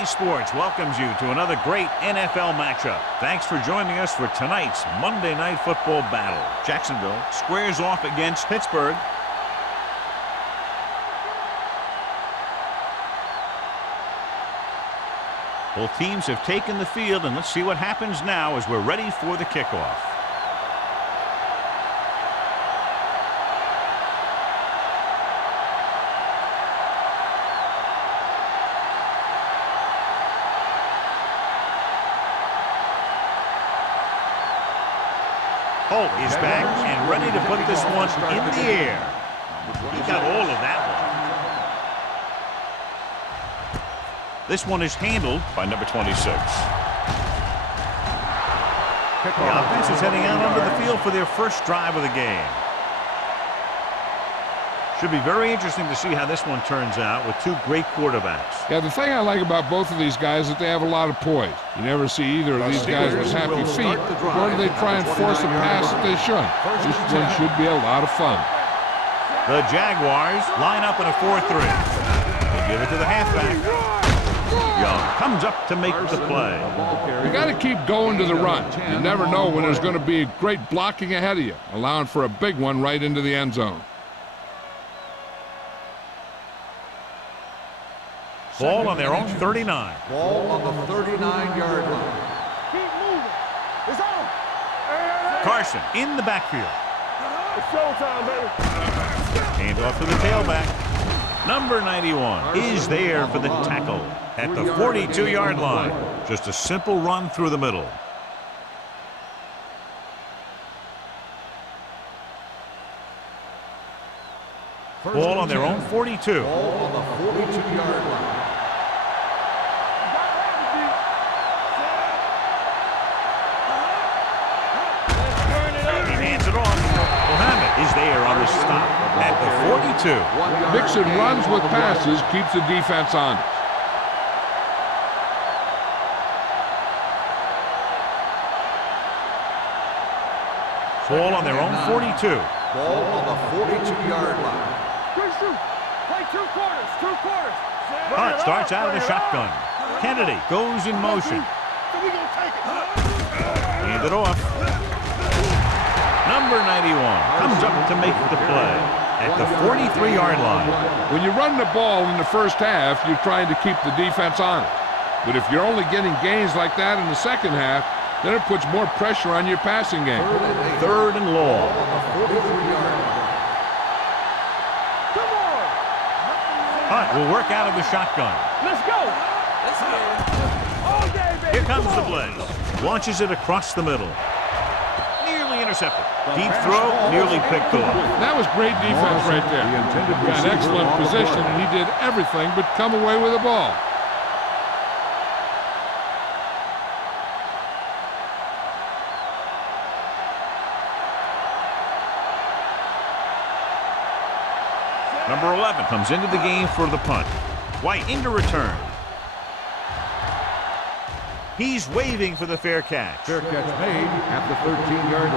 EA Sports welcomes you to another great NFL matchup. Thanks for joining us for tonight's Monday Night Football battle. Jacksonville squares off against Pittsburgh. Both teams have taken the field, and let's see what happens now as we're ready for the kickoff. Holt is back and ready to put this one in the air. He got all of that one. This one is handled by number 26. The offense is heading out onto the field for their first drive of the game. Should be very interesting to see how this one turns out with two great quarterbacks. Yeah, the thing I like about both of these guys is that they have a lot of poise. You never see either of these guys with happy feet, nor do they try and force a pass that they shouldn't. This one should be a lot of fun. The Jaguars line up in a 4-3. They give it to the halfback. Young comes up to make the play. You got to keep going to the run. You never know when there's going to be great blocking ahead of you, allowing for a big one right into the end zone. Ball on their own 39. Ball on the 39-yard line. Keep moving. It's on. Carson in the backfield. It's showtime, baby. Hand off to the tailback. Number 91 is there for the tackle at the 42-yard line. Just a simple run through the middle. Ball on their own 42. Ball on the 42-yard line. He hands it off. Mohammed is there on the stop at the 42. Mixing runs with passes keeps the defense honest. Ball on their own 42. Ball on the 42-yard line. Good shoot. Play two quarters. Hunt starts out of the shotgun. Kennedy goes in motion. So we gonna take it. Hand it off. Number 91 comes up to make the play at the 43-yard line. When you run the ball in the first half, you're trying to keep the defense honest. But if you're only getting gains like that in the second half, then it puts more pressure on your passing game. Third and long. Ball on the 43-yard line. Come on. Hunt will work out of the shotgun. Let's go. All day, baby. Here comes the blitz. Launches it across the middle. Nearly intercepted. Deep throw, nearly picked off. That was great defense right there. Got excellent position, and he did everything but come away with the ball. Number 11 comes into the game for the punt. White into return. He's waving for the fair catch. Fair catch made at the 13-yard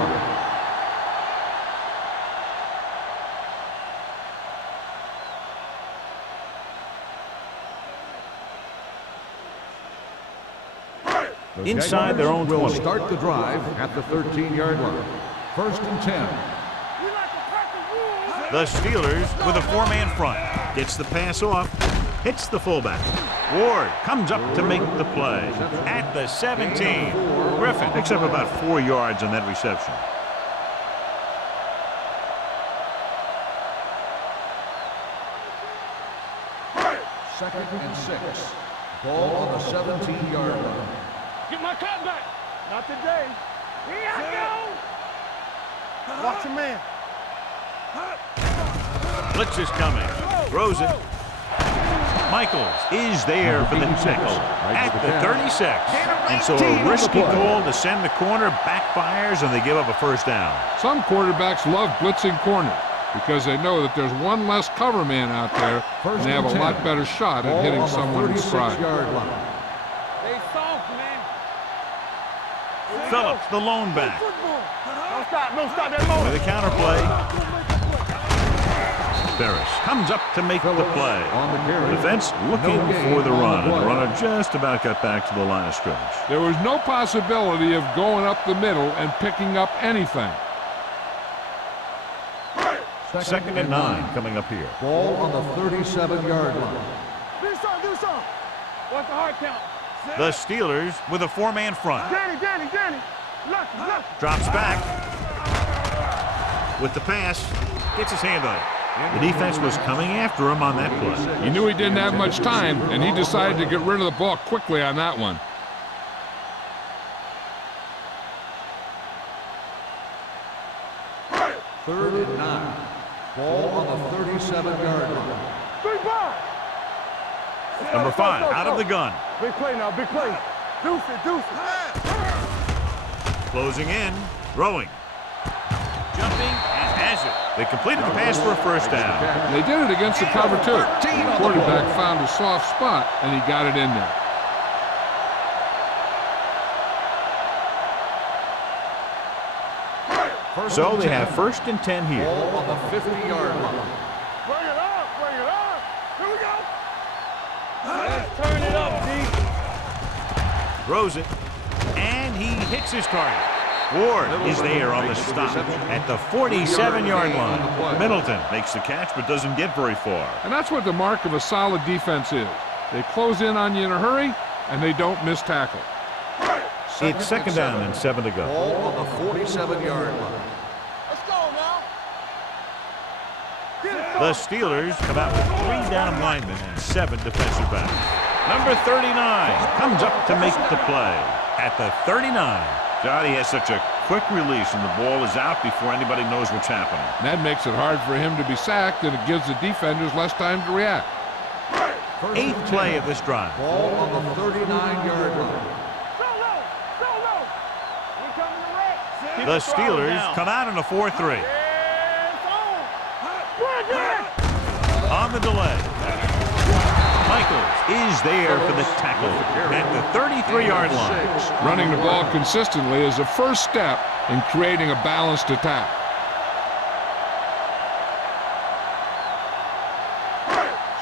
line. Inside their own 20. Will start the drive at the 13-yard line. 1st and 10. The Steelers with a four-man front. Gets the pass off. Hits the fullback. Ward comes up to make the play at the 17. Griffin picks up about 4 yards on that reception. Second and 6. Ball on the 17-yard line. Get my cut back. Not today. Here I go. Watch your man. Blitz is coming. Throws it. Michaels is there for the tackle at the 36. And so a risky call to send the corner backfires, and they give up a first down. Some quarterbacks love blitzing corners because they know that there's one less cover man out there, and they have a lot better shot at hitting someone in stride. They soft, man. Phillips, the lone back. Don't stop that motion. With a counter play. Ferris comes up to make the play. On the carry. Defense looking No gain for the on run, the and the play. runner just about got back to the line of scrimmage. There was no possibility of going up the middle and picking up anything. Second and 9 coming up here. Ball on the 37-yard line. Do something, do something. What's the hard count? The Steelers with a 4-man front. Danny. Look. Drops back with the pass. Gets his hand on it. The defense was coming after him on that play. He knew he didn't have much time, and he decided to get rid of the ball quickly on that one. Third and 9. Ball on the 37-yard line. Big ball. Number 5 out of the gun. Big play now, big play. Deuce it. Closing in. Throwing. Jumping and has it. They completed the pass for a first down. They did it against the cover, too. The quarterback found a soft spot, and he got it in there. So they have first and 10 here. Ball on the 50-yard line. Bring it up. Here we go. Let's turn it up, D. Throws it. And he hits his target. Ward is there on the stop at the 47-yard line. Middleton makes the catch but doesn't get very far. And that's what the mark of a solid defense is. They close in on you in a hurry, and they don't miss tackle. It's second down and 7 to go. Ball on the 47-yard line. Let's go now. The Steelers come out with 3 down linemen and 7 defensive backs. Number 39 comes up to make the play at the 39. Johnny has such a quick release, and the ball is out before anybody knows what's happening. And that makes it hard for him to be sacked, and it gives the defenders less time to react. 8th play of this drive. Ball on the 39-yard line. Solo. We coming to wreck. The Steelers come out in a 4-3. On the delay. Michaels is there for the tackle at the 33-yard line. Running the ball consistently is the first step in creating a balanced attack.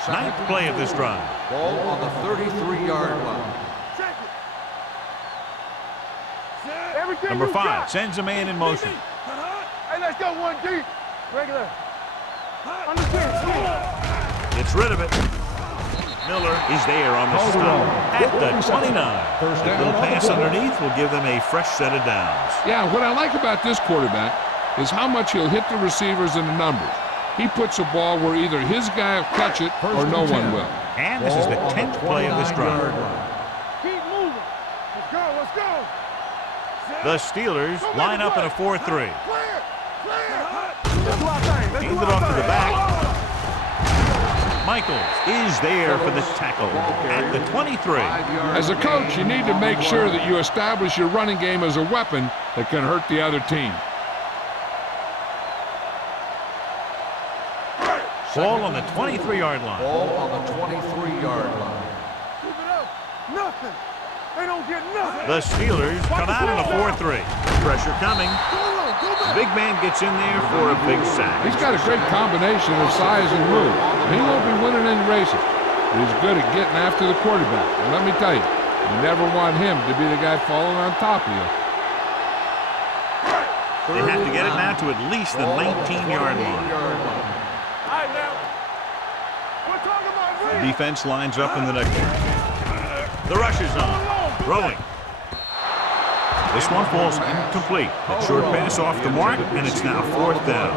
Ninth play of this drive. Ball on the 33-yard line. Everything Number you 5 got. sends a man in motion. Hey, let's go one deep. Regular. Understand. Gets rid of it. Miller is there on the stop at the 29. That little pass underneath will give them a fresh set of downs. Yeah, what I like about this quarterback is how much he'll hit the receivers and the numbers. He puts a ball where either his guy will catch it or no one will. And this is the 10th play of this drive. Keep moving. Let's go. The Steelers line up in a 4-3. Clear. Let's do our thing. Hand it off to the back. Michaels is there for the tackle at the 23. As a coach, you need to make sure that you establish your running game as a weapon that can hurt the other team. Ball on the 23-yard line. Ball on the 23-yard line. Keep it up. Nothing. They don't get nothing. The Steelers come out in a 4-3. Pressure coming. The big man gets in there for a big sack. He's got a great combination of size and move. And he won't be winning any races. But he's good at getting after the quarterback. And let me tell you, you never want him to be the guy falling on top of you. They have to get it now to at least the 19-yard line. All right, now. We're talking about The defense lines up in the next. The rush is on. Throwing. This one falls incomplete. A short pass off the mark, and it's now 4th down.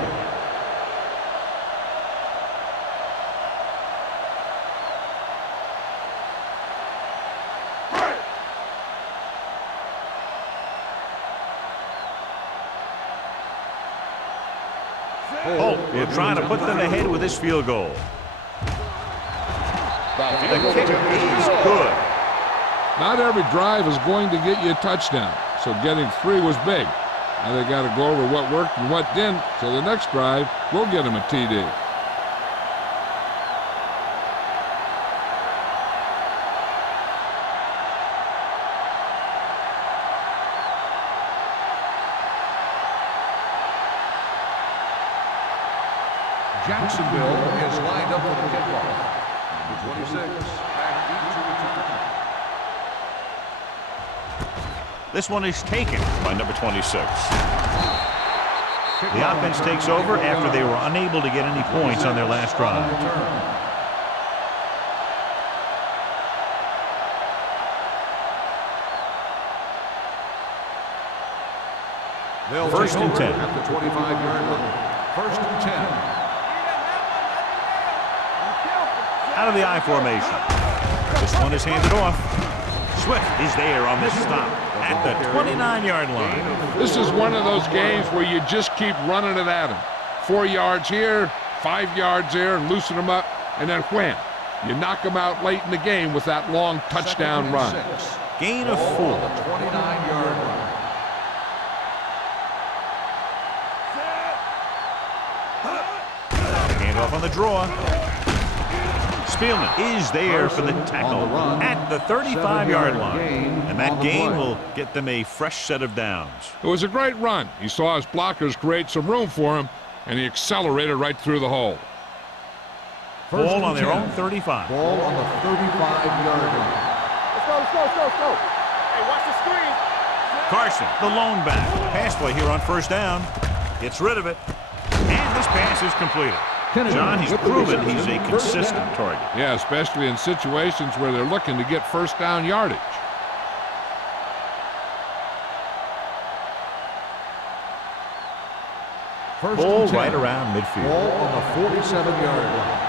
Holt will try to put them ahead with this field goal. The kick is good. Not every drive is going to get you a touchdown, so getting 3 was big. Now they got to go over what worked and what didn't, so the next drive will get them a TD. Jacksonville is lined up for the kickoff. Number 26, back into return. This one is taken by number 26. The offense takes over after they were unable to get any points on their last drive. First and 10. At the 25-yard line. First and 10. Out of the I formation. This one is handed off. Swift is there on this stop at the 29-yard line. This is one of those games where you just keep running it at him. 4 yards here, 5 yards there, and loosen them up, and then wham. You knock them out late in the game with that long touchdown run. Gain of 4. On the 29-yard line. Off on the draw. Spielman is there for the tackle at the 35-yard line. And that gain will get them a fresh set of downs. It was a great run. He saw his blockers create some room for him, and he accelerated right through the hole. Ball on their own 35. Ball on the 35-yard line. Let's go, let's go, let's go, let's go. Hey, watch the screen. Carson, the lone back. Pass play here on first down. Gets rid of it. And this pass is completed. John, he's proven he's a consistent target. Yeah, especially in situations where they're looking to get first down yardage. Ball right around midfield. Ball on the 47-yard line.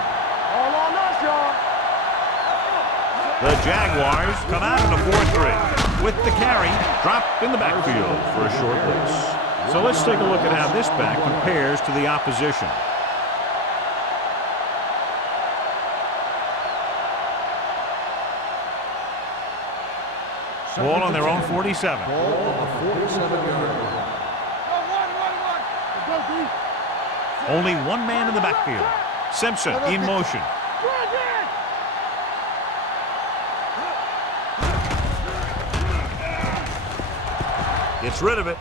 All on us, y'all. The Jaguars come out in a 4-3 with the carry dropped in the backfield for a short blitz. So let's take a look at how this back compares to the opposition. Ball on their own 47. Ball on the 47-yard line. Only one man in the backfield. Simpson in motion. Gets rid of it.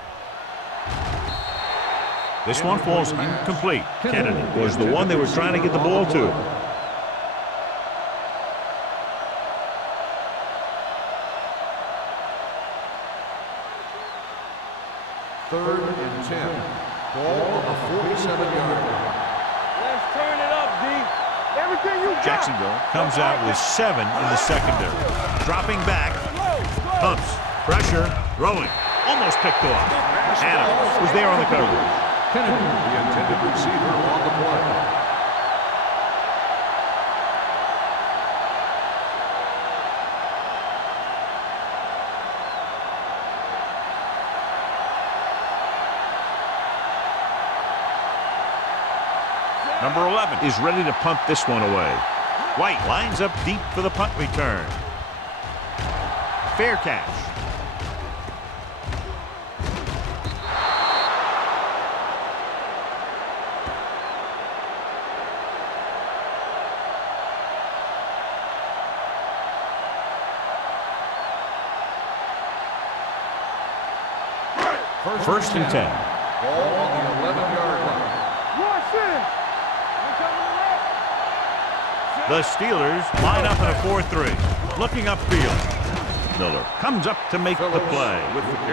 This one falls incomplete. Kennedy was the one they were trying to get the ball to. Third and 10. Ball on the 47-yard line. Let's turn it up, D. Everything you got. Jacksonville comes out with 7 in the secondary. Dropping back. Pumps. Pressure. Rolling. Almost picked off. Adams was there on the coverage. Kennedy, the intended receiver on the play. Number 11 is ready to punt this one away. White lines up deep for the punt return. Fair catch. First and 10. Ball on the 11-yard line. The Steelers line up in a 4-3. Looking upfield. Miller comes up to make the play.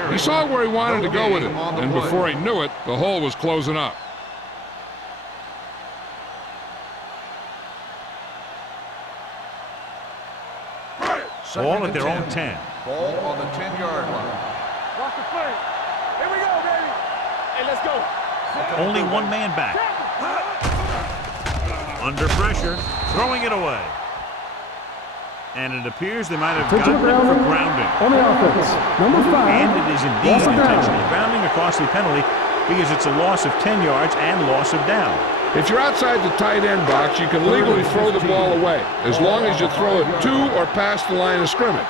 He saw where he wanted to go with it, and before he knew it, the hole was closing up. Ball at their own 10. Ball on the 10-yard line. Watch the play. Here we go, baby. Hey, let's go. Only one man back. Under pressure, throwing it away. And it appears they might have gotten him for grounding. On the offense, number 5. And it is indeed intentional grounding, a costly penalty, because it's a loss of 10 yards and loss of down. If you're outside the tight end box, you can legally throw the ball away, as long as you throw it to or past the line of scrimmage.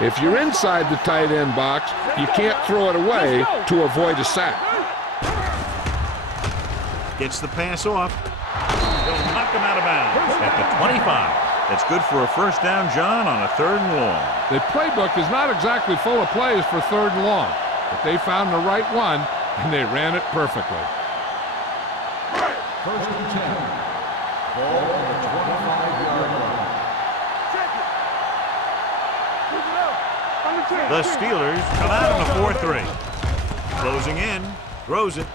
If you're inside the tight end box, you can't throw it away to avoid a sack. Gets the pass off. They'll knock him out of bounds at the 25. That's good for a first down, John, on a 3rd and long. The playbook is not exactly full of plays for 3rd and long, but they found the right one, and they ran it perfectly. First and 10. Ball on the 25-yard line. The Steelers come out on a 4-3. Closing in, throws it.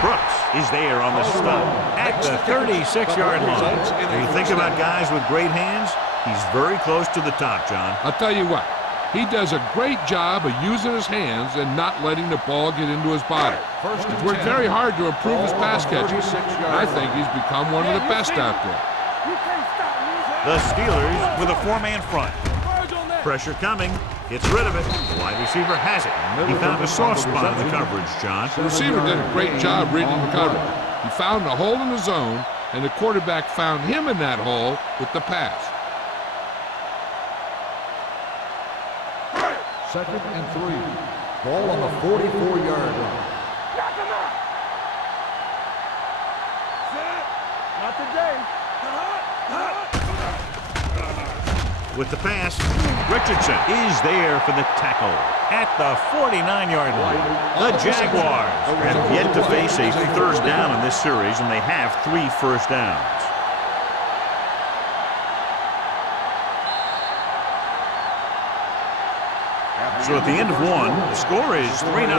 Brooks is there on the stop at the 36-yard line. When you think about guys with great hands, he's very close to the top, John. I'll tell you what, he does a great job of using his hands and not letting the ball get into his body. He's worked very hard to improve his pass catching, and I think he's become one of the best out there. The Steelers with a four-man front. Pressure coming. Gets rid of it. The wide receiver has it. He found a soft spot in the coverage, John. The receiver did a great job reading the coverage. He found a hole in the zone, and the quarterback found him in that hole with the pass. 2nd and 3. Ball on the 44-yard line. Not today. With the pass, Richardson is there for the tackle at the 49-yard line. The Jaguars have yet to face a third down in this series, and they have 3 first downs. So at the end of one, the score is 3-0.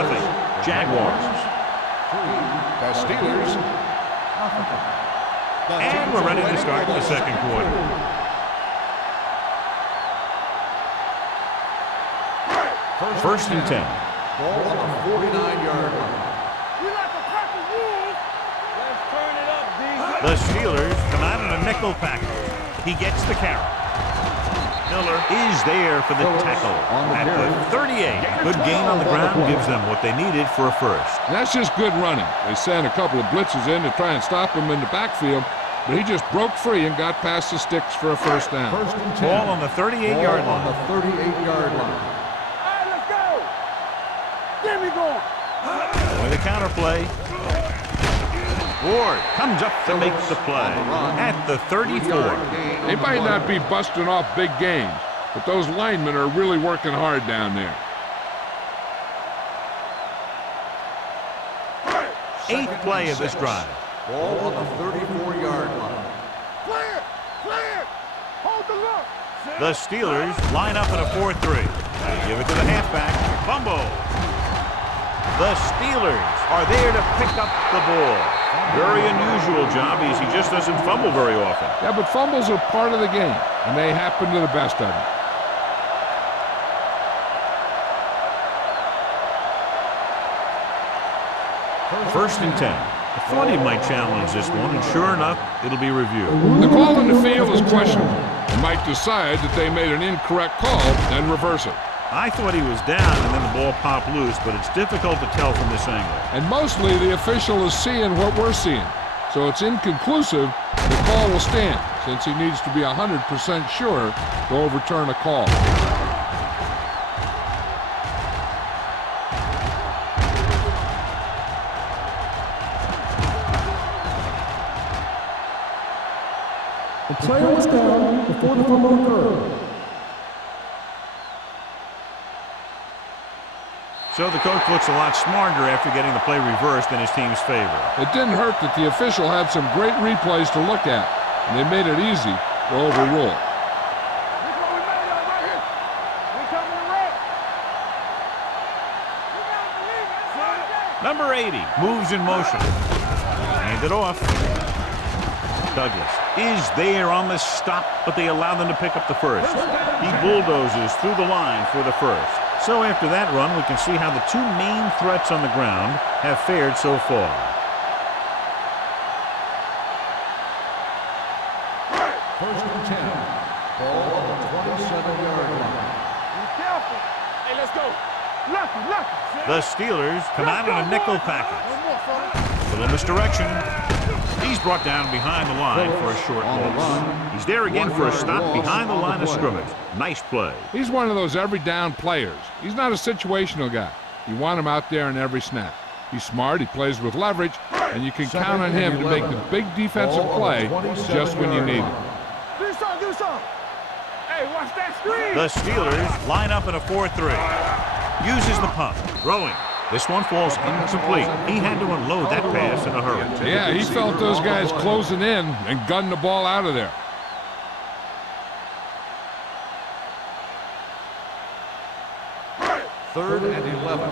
Jaguars. The Steelers. And we're ready to start the second quarter. First and 10. Ball on the 49-yard line. You like a cracker wolf. Let's turn it up, D. The Steelers come out in a nickel package. He gets the carry. Miller is there for the tackle at the 38. Good gain on the ground gives them what they needed for a first. And that's just good running. They sent a couple of blitzes in to try and stop him in the backfield, but he just broke free and got past the sticks for a first down. First and 10. Ball on the 38-yard Ball on line. the 38-yard line. Get me going. With a counter play. Ward comes up to make the play at the 34. They might not be busting off big gains, but those linemen are really working hard down there. 8th play of this drive. Ball on the 34-yard line. Clear. Clear. Hold the look. The Steelers line up in a 4-3. They give it to the halfback. Fumble. The Steelers are there to pick up the ball. Very unusual job as he just doesn't fumble very often. Yeah, but fumbles are part of the game, and they happen to the best of them. First and 10. I thought he might challenge this one, and sure enough, it'll be reviewed. The call in the field is questionable. They might decide that they made an incorrect call and reverse it. I thought he was down and then the ball popped loose, but it's difficult to tell from this angle. And mostly the official is seeing what we're seeing. So it's inconclusive. The call will stand since he needs to be 100% sure to overturn a call. The player was down before the fumble occurred. So the coach looks a lot smarter after getting the play reversed in his team's favor. It didn't hurt that the official had some great replays to look at, and they made it easy to overrule. This what we made of right here. We coming to wreck. You gotta believe it. It's our day. Number 80 moves in motion. Hand it off. Douglas is there on the stop, but they allow them to pick up the first. He bulldozes through the line for the first. So after that run, we can see how the two main threats on the ground have fared so far. First and 10. Ball on the 27-yard line. Be careful. Hey, let's go. Lucky. The Steelers come out in a nickel package. A little misdirection. He's brought down behind the line for a short loss. He's there again for a stop behind the line of scrimmage. Nice play. He's one of those every down players. He's not a situational guy. You want him out there in every snap. He's smart, he plays with leverage, and you can count on him to make the big defensive play just when you need it. Do something. Hey, watch that screen. The Steelers line up in a 4-3. Uses the pump. Throwing. This one falls incomplete. He had to unload that pass in a hurry. Yeah, he felt those guys closing in and gunned the ball out of there. Third and 11.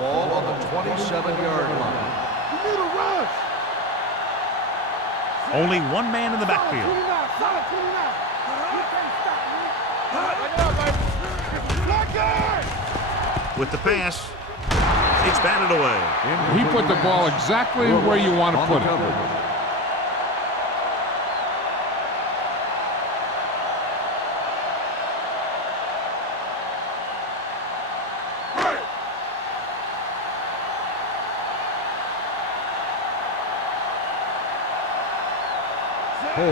Ball on the 27-yard line. You need a rush. Only one man in the backfield. 29, solid 29. You can't stop me. Right now, baby. Lock it! With the pass, it's batted away. He put the ball exactly where you want to put it.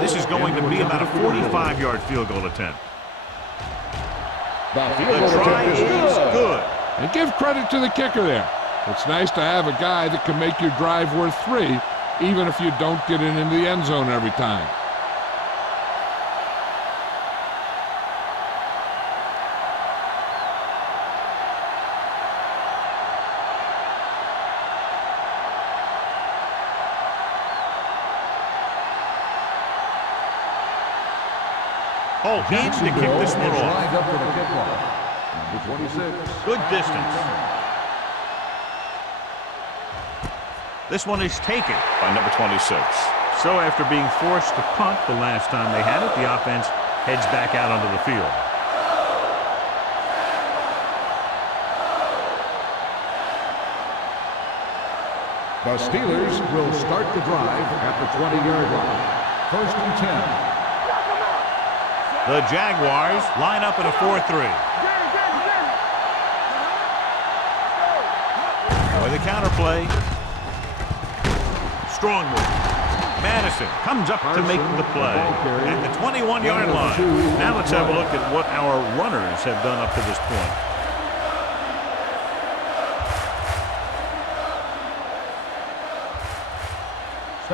This is going to be about a 45-yard field goal attempt. The try is good. And give credit to the kicker there. It's nice to have a guy that can make your drive worth 3, even if you don't get it into the end zone every time. Holt needs to kick this one off. Lined up for the kickoff. Number 26. Good distance. This one is taken by number 26. So after being forced to punt the last time they had it, the offense heads back out onto the field. The Steelers will start the drive at the 20-yard line. First and 10. The Jaguars line up in a 4-3. With a counter play. Strong move. Madison comes up to make the play at the 21-yard line. Now let's have a look at what our runners have done up to this point.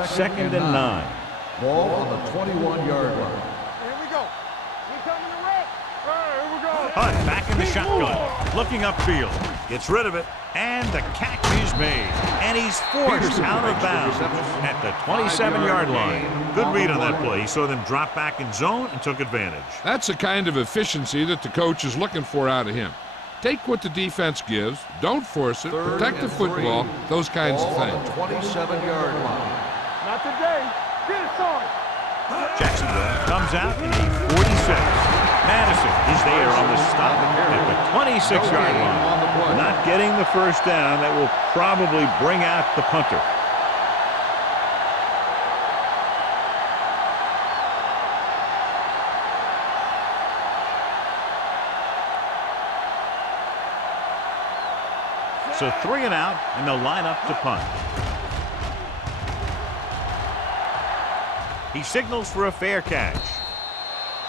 Second and 9. Ball on the 21-yard line. Hunt back in the shotgun, looking upfield, gets rid of it, and the catch is made. And he's forced out of bounds at the 27-yard line. Good read on that play. He saw them drop back in zone and took advantage. That's the kind of efficiency that the coach is looking for out of him. Take what the defense gives, don't force it, protect the football, those kinds of things. Ball on the 27-yard line. Not today. Get it, son. Jacksonville comes out in a 46. Madison is there on the stop at the 26-yard line. Not getting the first down. That will probably bring out the punter. So 3 and out, and they'll line up to punt. He signals for a fair catch.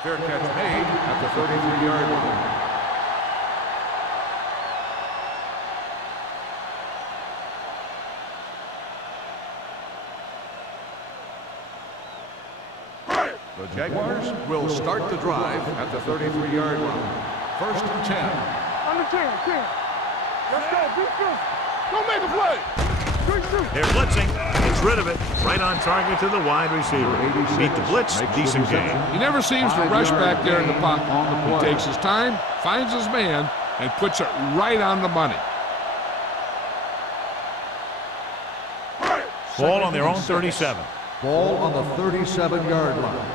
Fair catch made at the 33-yard line. The Jaguars will start the drive at the 33-yard line. First and 10. On the 10. Let's go. Be good. Go make a play. They're blitzing. Gets rid of it. Right on target to the wide receiver. Beat the blitz. Decent game. He never seems to rush back there in the pocket. He takes his time, finds his man, and puts it right on the money. Ball on their own 37. Ball on the 37-yard line.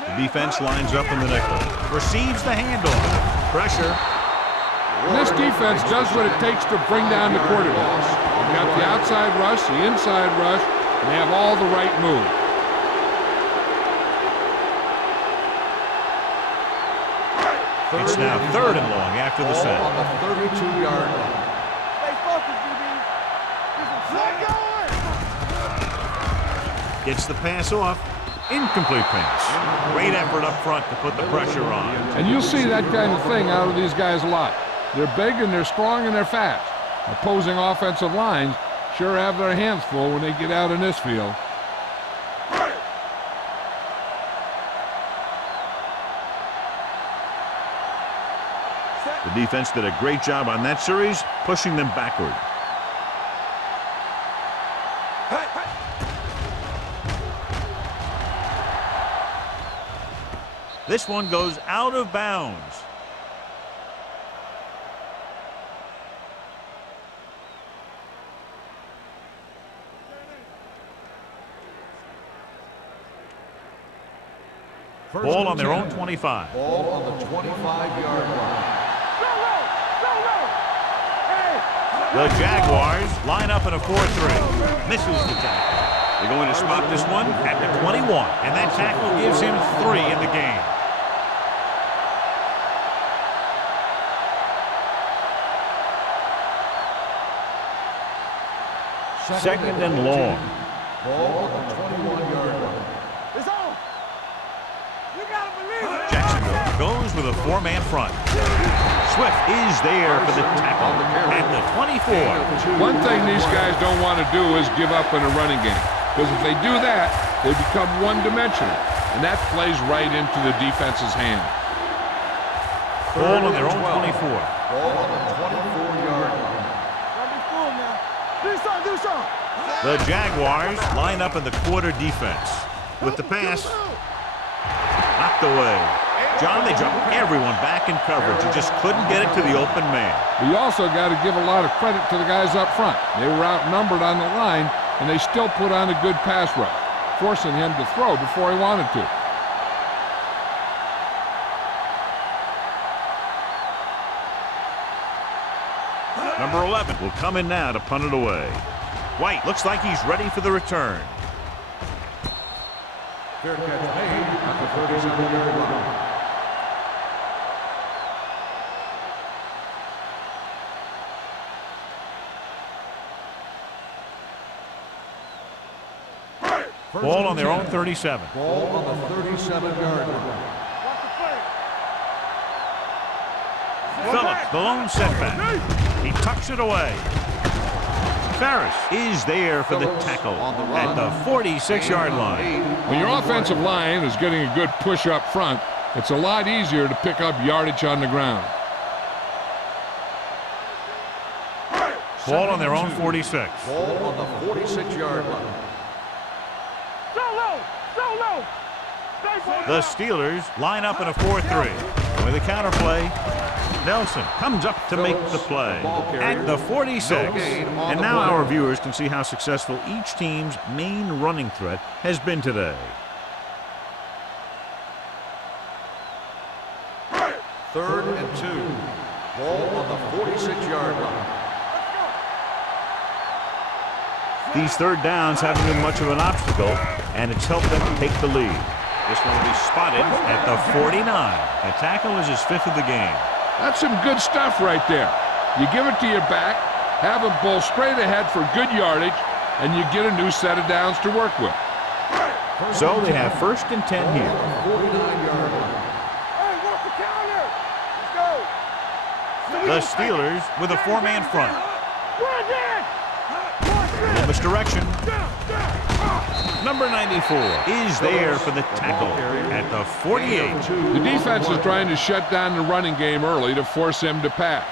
The defense lines up in the nickel. Receives the handoff. Pressure. This defense does what it takes to bring down the quarterbacks. They've got the outside rush, the inside rush, and they have all the right moves. It's now 3rd and long after the set. On the 32-yard line. Stay focused, DB. Gets the pass off. Incomplete pass. Great effort up front to put the pressure on. And you'll see that kind of thing out of these guys a lot. They're big and they're strong and they're fast. Opposing offensive lines sure have their hands full when they get out in this field. The The defense did a great job on that series, pushing them backward. This one goes out of bounds. Ball on their own 25. Ball on the 25-yard line. The Jaguars line up in a 4-3. Misses the tackle. They're going to spot this one at the 21, and that tackle gives him 3 in the game. Second and long. Ball on the 21-yard line. It's on. You gotta believe it. Jacksonville goes with a 4-man front. Swift is there for the tackle at the 24. One thing these guys don't want to do is give up in a running game. Because if they do that, they become one-dimensional. And that plays right into the defense's hand. Ball on their own 24. Ball on the 24-yard line. Don't be fooled now. Do something, do something. The Jaguars line up in the quarter defense. With the pass, knocked away. John, they dropped everyone back in coverage. You just couldn't get it to the open man. We also got to give a lot of credit to the guys up front. They were outnumbered on the line, and they still put on a good pass rush, forcing him to throw before he wanted to. Number 11 will come in now to punt it away. White looks like he's ready for the return. Fair catch made at the 37-yard line. Ball on their own 37. Ball on the 37-yard line. Watch the play. Phillips, the lone setback. He tucks it away. Ferris is there for the tackle at the 46-yard line. When your offensive line is getting a good push up front, it's a lot easier to pick up yardage on the ground. Ball on their own 46. Ball on the 46-yard line. The Steelers line up in a 4-3. With a counterplay, Nelson comes up to make the play at the 46. And now our viewers can see how successful each team's main running threat has been today. Third and 2. Ball on the 46-yard line. These third downs haven't been much of an obstacle, and it's helped them take the lead. This one will be spotted at the 49. The tackle is his 5th of the game. That's some good stuff right there. You give it to your back, have him pull straight ahead for good yardage, and you get a new set of downs to work with. So they have 1st and 10 here. 49-yard line. Hey, work the counter. Let's go. The Steelers with a 4-man front. Run it. Little misdirection. Number 94 is there for the tackle at the 48. The defense is trying to shut down the running game early to force him to pass.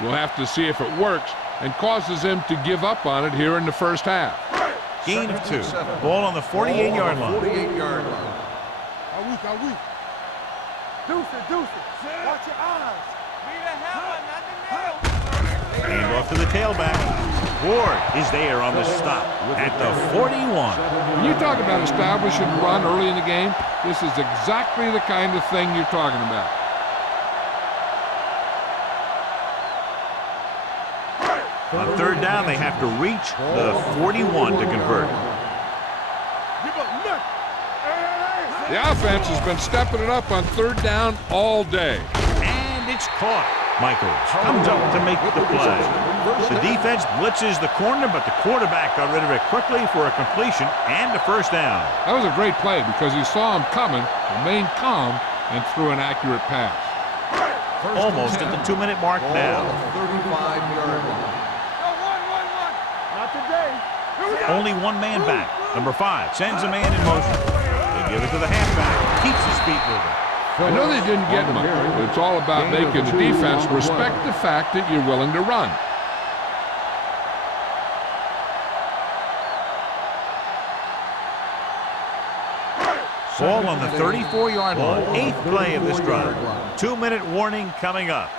We'll have to see if it works and causes him to give up on it here in the first half. Gain of 2. Ball on the 48-yard line. 48-yard line. Are we? Deuce it. Watch your eyes. Be the hammer, not the nail. Hand off to the tailback. Ward is there on the stop at the 41. When you talk about establishing a run early in the game, this is exactly the kind of thing you're talking about. On 3rd down, they have to reach the 41 to convert. The offense has been stepping it up on 3rd down all day. And it's caught. Michaels comes up to make the play. The defense blitzes the corner, but the quarterback got rid of it quickly for a completion and a 1st down. That was a great play because he saw him coming, remained calm, and threw an accurate pass. Almost at the 2-minute mark now. 35-yard line. Not today. Here we go. Only one man back. Number 5 sends a man in motion. They give it to the halfback. Keeps his feet moving. I know they didn't get much, but it's all about making the defense respect the fact that you're willing to run. Ball on the 34-yard line. 8th play of this drive. 2-minute warning coming up.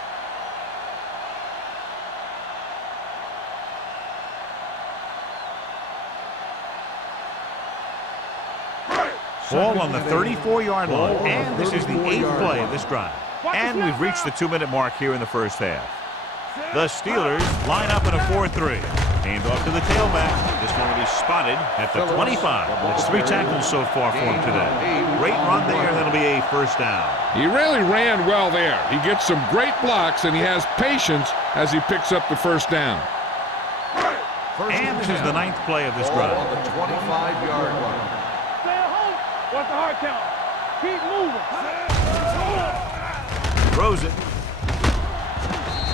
Ball on the 34-yard line. And this is the 8th play of this drive. And we've reached the 2-minute mark here in the first half. The Steelers line up in a 4-3. Hand off to the tailback. This one will be spotted at the 25. That's 3 tackles so far for him today. Great run there, and that'll be a first down. He really ran well there. He gets some great blocks, and he has patience as he picks up the first down. And this is the 9th play of this drive. On the 25-yard line. Stay at home. What's the hard count? Keep moving. Throws it.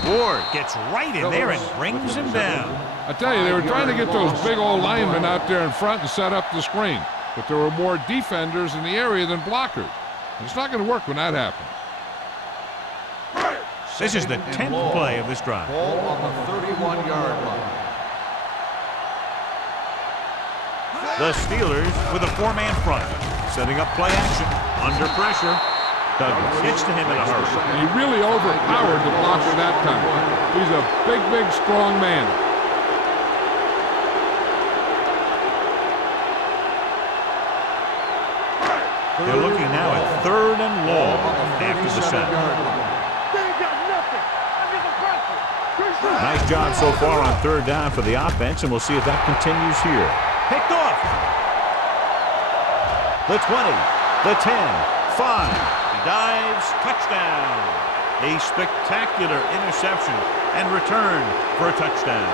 Ward gets right in there and brings him down. I tell you, they were trying to get those big old linemen out there in front and set up the screen. But there were more defenders in the area than blockers. And it's not going to work when that happens. This is the 10th play of this drive. Ball on the 31-yard line. The Steelers with a 4-man front. Setting up play action. Under pressure. Douglas gets to him in a hurry. And he really overpowered the blocker that time. He's a big, big, strong man. They're looking now at 3rd and long after the sack. They ain't got nothing. I'm just aggressive. Nice job so far on 3rd down for the offense, and we'll see if that continues here. Picked off. The 20, the 10, 5. Dives, touchdown. A spectacular interception and return for a touchdown.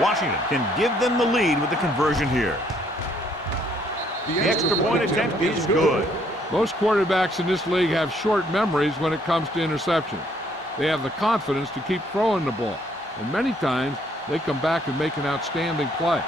Washington can give them the lead with the conversion here. The extra point attempt is good. Most quarterbacks in this league have short memories when it comes to interceptions. They have the confidence to keep throwing the ball, and many times they come back and make an outstanding play.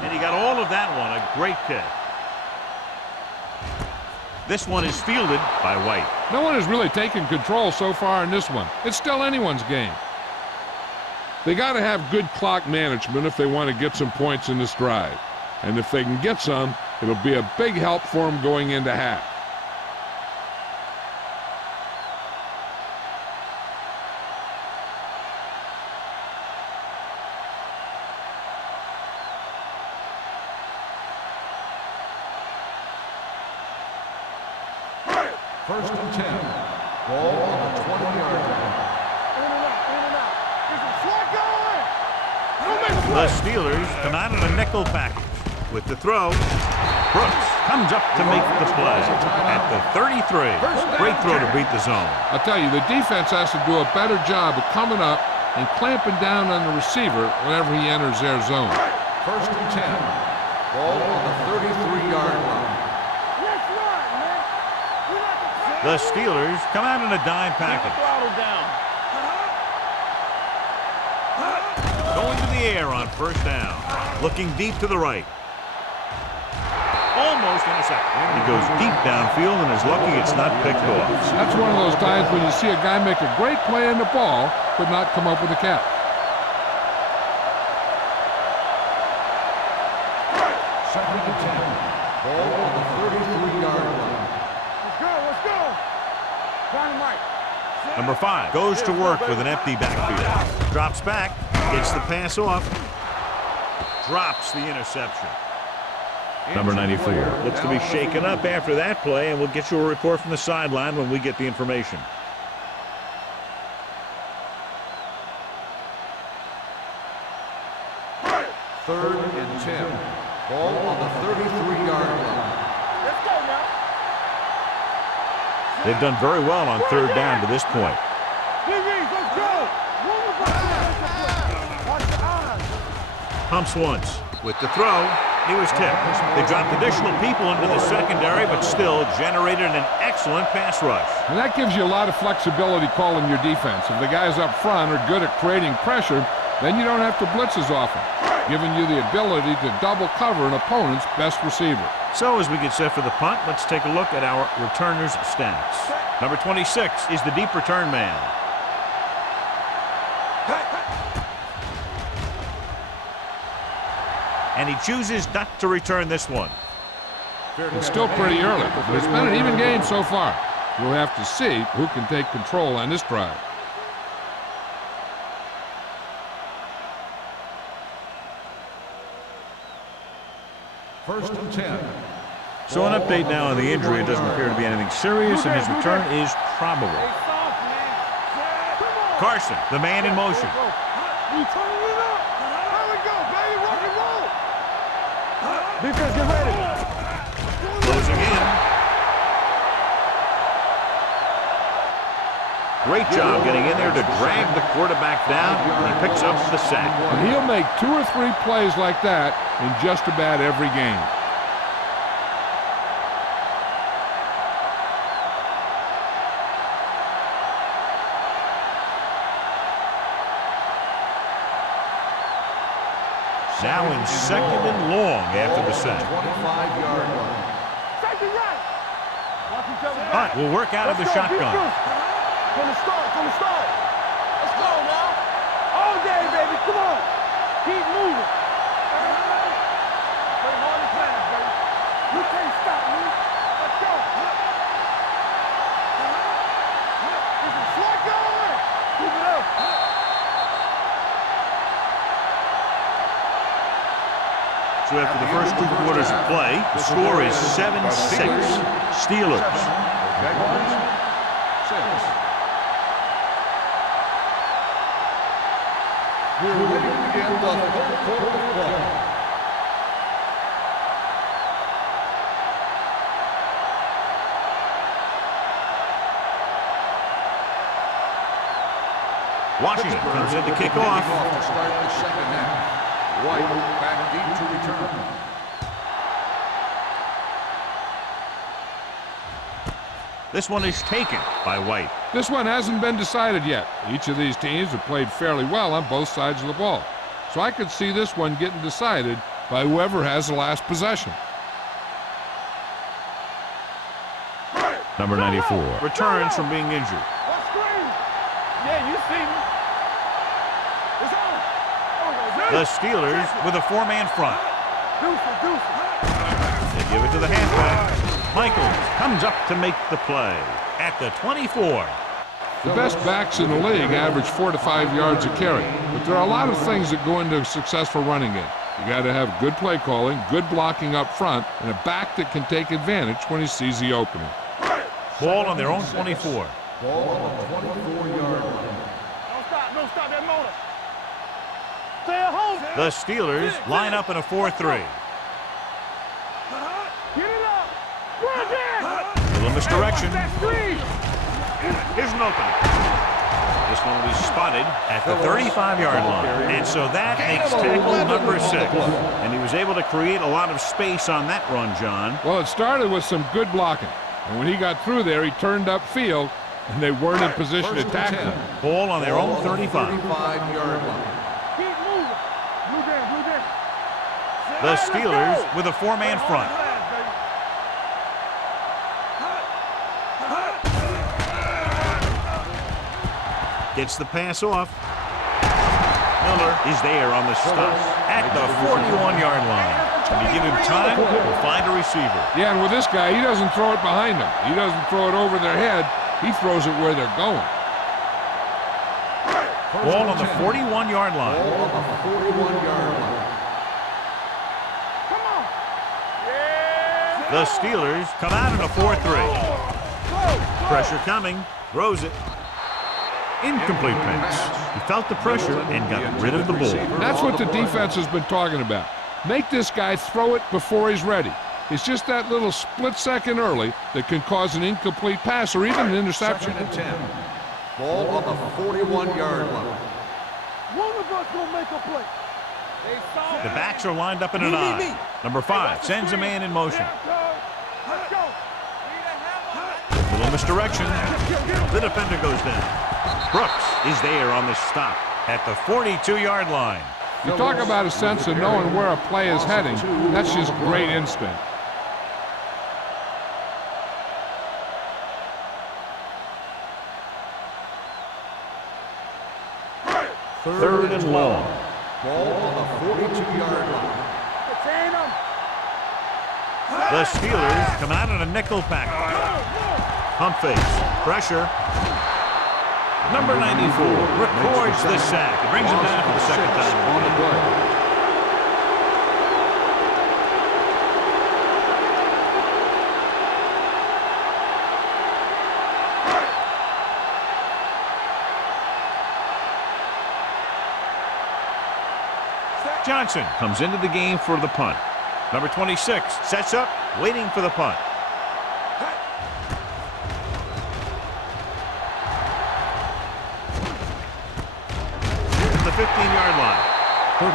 And he got all of that one. A great kick. This one is fielded by White. No one has really taken control so far in this one. It's still anyone's game. They got to have good clock management if they want to get some points in this drive. And if they can get some, it'll be a big help for them going into half. First and 10. Ball on the 20-yard line. In and out. This is slot going. Don't make a The play. Steelers come out in a nickel package. With the throw, Brooks comes up to make the play at the 33. Great throw to beat the zone. I'll tell you, the defense has to do a better job of coming up and clamping down on the receiver whenever he enters their zone. First and 10. Ball on the 33-yard line. Let's run, man. We like to The Steelers come out in a dime package. throttle down. Going to the air on first down. Looking deep to the right. Almost intercepted. He goes deep downfield and is lucky it's not picked off. That's one of those times when you see a guy make a great play on the ball, but not come up with a catch. Second and 10. Ball on the 33-yard line. Let's go. Dynamite. Number 5 goes to work with an empty backfield. Drops back, gets the pass off, drops the interception. Number 94 looks to be shaken up after that play, and we'll get you a report from the sideline when we get the information. Third and 10. Ball on the 33-yard line. Let's go now. They've done very well on third down to this point. Let's go. Watch the eyes. Pumps once. With the throw, he was tipped. They dropped additional people into the secondary, but still generated an excellent pass rush. And that gives you a lot of flexibility calling your defense. If the guys up front are good at creating pressure, then you don't have to blitz as often, giving you the ability to double cover an opponent's best receiver. So as we get set for the punt, let's take a look at our returners' stats. Number 26 is the deep return man. And he chooses not to return this one. It's still pretty early, but it's been an even game so far. We'll have to see who can take control on this drive. First and 10. So an update now on the injury. It doesn't appear to be anything serious, and his return is probable. Carson, the man in motion. You turning it up. There we go, baby. Rock and roll. Defense, get ready. Closing in. Great job getting in there to drag the quarterback down, and he picks up the sack. And he'll make 2 or 3 plays like that in just about every game. Now in second and long after the sack. 25-yard line. Safety right. Watch each other back. Hunt will work out of the Let's go, shotgun. defense. From the start. Let's go now. All day, baby. Come on. Keep moving. Play hard and fast, baby. You can't stop me. Let's go. This is slug going. Keep it up. So after the first 2 quarters of play, the score is 7-6. Steelers. Jaguars, 6. We're waiting in the third quarter of play. Washington comes in to kick off. To start the second half. White back deep to return. This one is taken by White. This one hasn't been decided yet. Each of these teams have played fairly well on both sides of the ball. So I could see this one getting decided by whoever has the last possession. Number 94 returns from being injured. What screen? Yeah, you see me. It's on. The Steelers with a 4-man front. Deuces. They give it to the halfback. Michaels comes up to make the play at the 24. The best backs in the league average 4 to 5 yards a carry, but there are a lot of things that go into a successful running game. You got to have good play calling, good blocking up front, and a back that can take advantage when he sees the opening. Ball on their own 24. Ball on the 24-yard line. Don't stop that motor. Stay at home. The Steelers line up in a 4-3. Get it up. Run there. Little misdirection. That screen. Here's an opening. This one will be spotted at the 35-yard line. And so that makes tackle number 6. And he was able to create a lot of space on that run, John. Well, it started with some good blocking. And when he got through there, he turned upfield, and they weren't in position to tackle him. Ball on their own 35. 35-yard line. Keep moving. Blue down. The Steelers with a 4-man front. Gets the pass off. Miller is there on the stop at the 41-yard line. When you give him time, he'll find a receiver. Yeah, and with this guy, he doesn't throw it behind them. He doesn't throw it over their head. He throws it where they're going. Ball on the 41-yard line. Ball on the 41-yard line. Come on. Yeah. The Steelers come out in a 4-3. Pressure coming. Throws it. Incomplete pass. He felt the pressure and got rid of the ball. That's what the defense has been talking about. Make this guy throw it before he's ready. It's just that little split second early that can cause an incomplete pass or even an interception. 2nd and 10. Ball on the 41-yard line. One of us gonna make a play. The backs are lined up in an I. Number 5 sends a man in motion. Let's go. Little misdirection. The defender goes down. Brooks is there on the stop at the 42-yard line. You talk about a sense of knowing where a play is heading. That's just great instinct. 3rd and long. Ball on the 42-yard line. Detain him. The Steelers come out in a nickel pack. Pump fakes. Pressure. Number 94 records the sack. It brings him down for the second time on the play. Johnson comes into the game for the punt. Number 26 sets up, waiting for the punt. At the 15-yard line.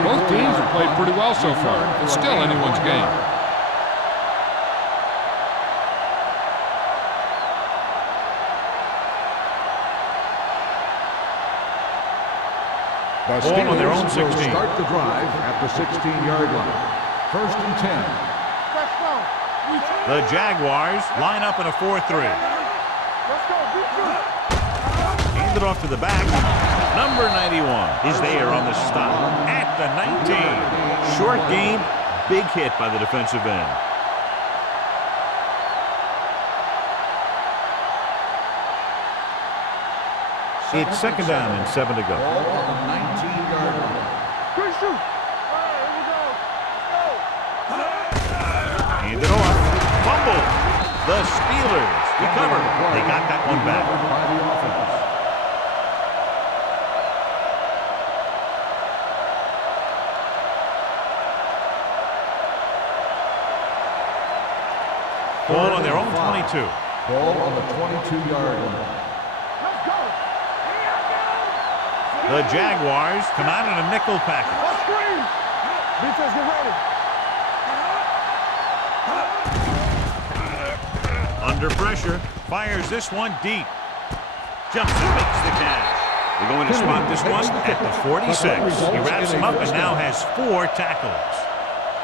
Both teams have played pretty well so far. It's still anyone's game. The Ball on their own Steelers will 16. start the drive at the 16-yard line. 1st and 10. Let's go. The Jaguars line up in a 4-3. Let's go. Beat you. Hand it off to the back. Number 91 is there on the stop at the 19. Short gain, big hit by the defensive end. It's 2nd down and 7 to go. Ball on the 19-yard line. Good shoot. All right, here we go. Let's go. Hand it off. Fumble. The Steelers recover. They got that one back. By the offense. Ball on their own 22. Ball on the 22-yard line. Let's go. The Jaguars come out in a nickel package. Let's screen. Defense, get ready. Under pressure, fires this one deep. Jumps and makes the catch. They're going to spot this one at the 46. He wraps him up and now has 4 tackles.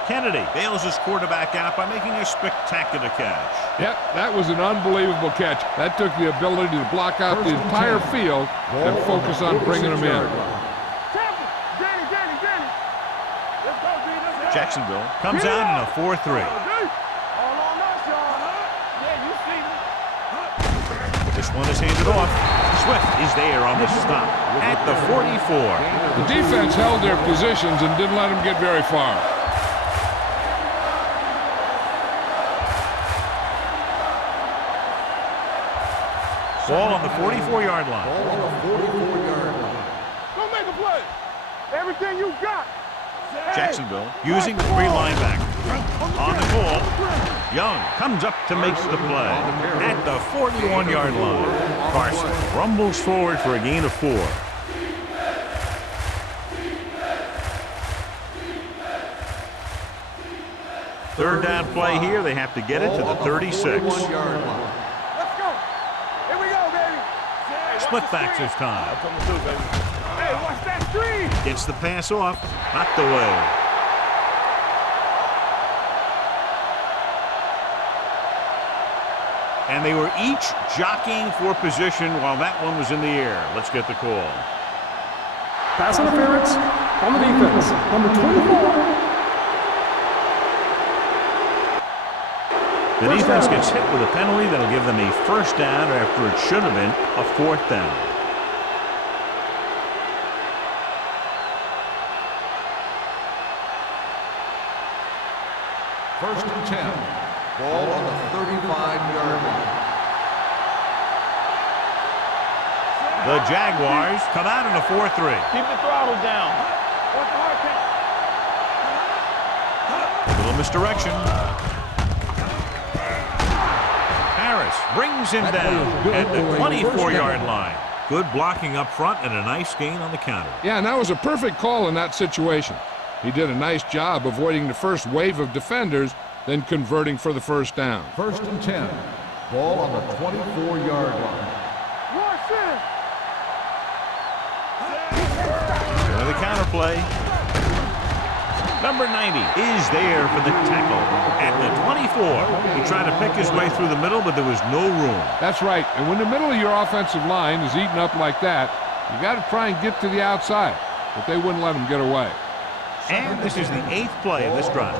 Kennedy bails his quarterback out by making a spectacular catch. Yep, that was an unbelievable catch. That took the ability to block out the entire field and focus on bringing them in. Danny. Let's go, D. Let's go. Jacksonville comes out in a 4-3. All on us, y'all. Yeah, you see me. This one is handed off. Swift is there on the stop at the 44. The defense held their positions and didn't let them get very far. Ball on the 44-yard line. Ball on the 44-yard line. Go make a play. Everything you got. Jacksonville using 3 linebackers. On the call, Young comes up to make the play at the 41-yard line. Carson rumbles forward for a gain of 4. Third down play here. They have to get it to the 36. 41-yard line. Let's go. Here we go, baby. Split backs this time. Hey, watch that screen. Gets the pass off. Knocked away. And they were each jockeying for position while that one was in the air. Let's get the call. Pass interference on the defense. Number 24. The defense gets hit with a penalty that'll give them a first down after it should have been a 4th down. First and 10. Ball on the 35-yard line. The Jaguars come out in a 4-3. Keep the throttle down. What's the hard misdirection. Harris brings him down at the 24-yard line. Good blocking up front and a nice gain on the counter. Yeah, and that was a perfect call in that situation. He did a nice job avoiding the first wave of defenders, then converting for the first down. 1st and 10. Ball on the 24-yard line. Watch it. The counter play. Number 90 is there for the tackle at the 24. He tried to pick his way through the middle, but there was no room. That's right. And when the middle of your offensive line is eaten up like that, you got to try and get to the outside. But they wouldn't let him get away. And this is the 8th play of this drive.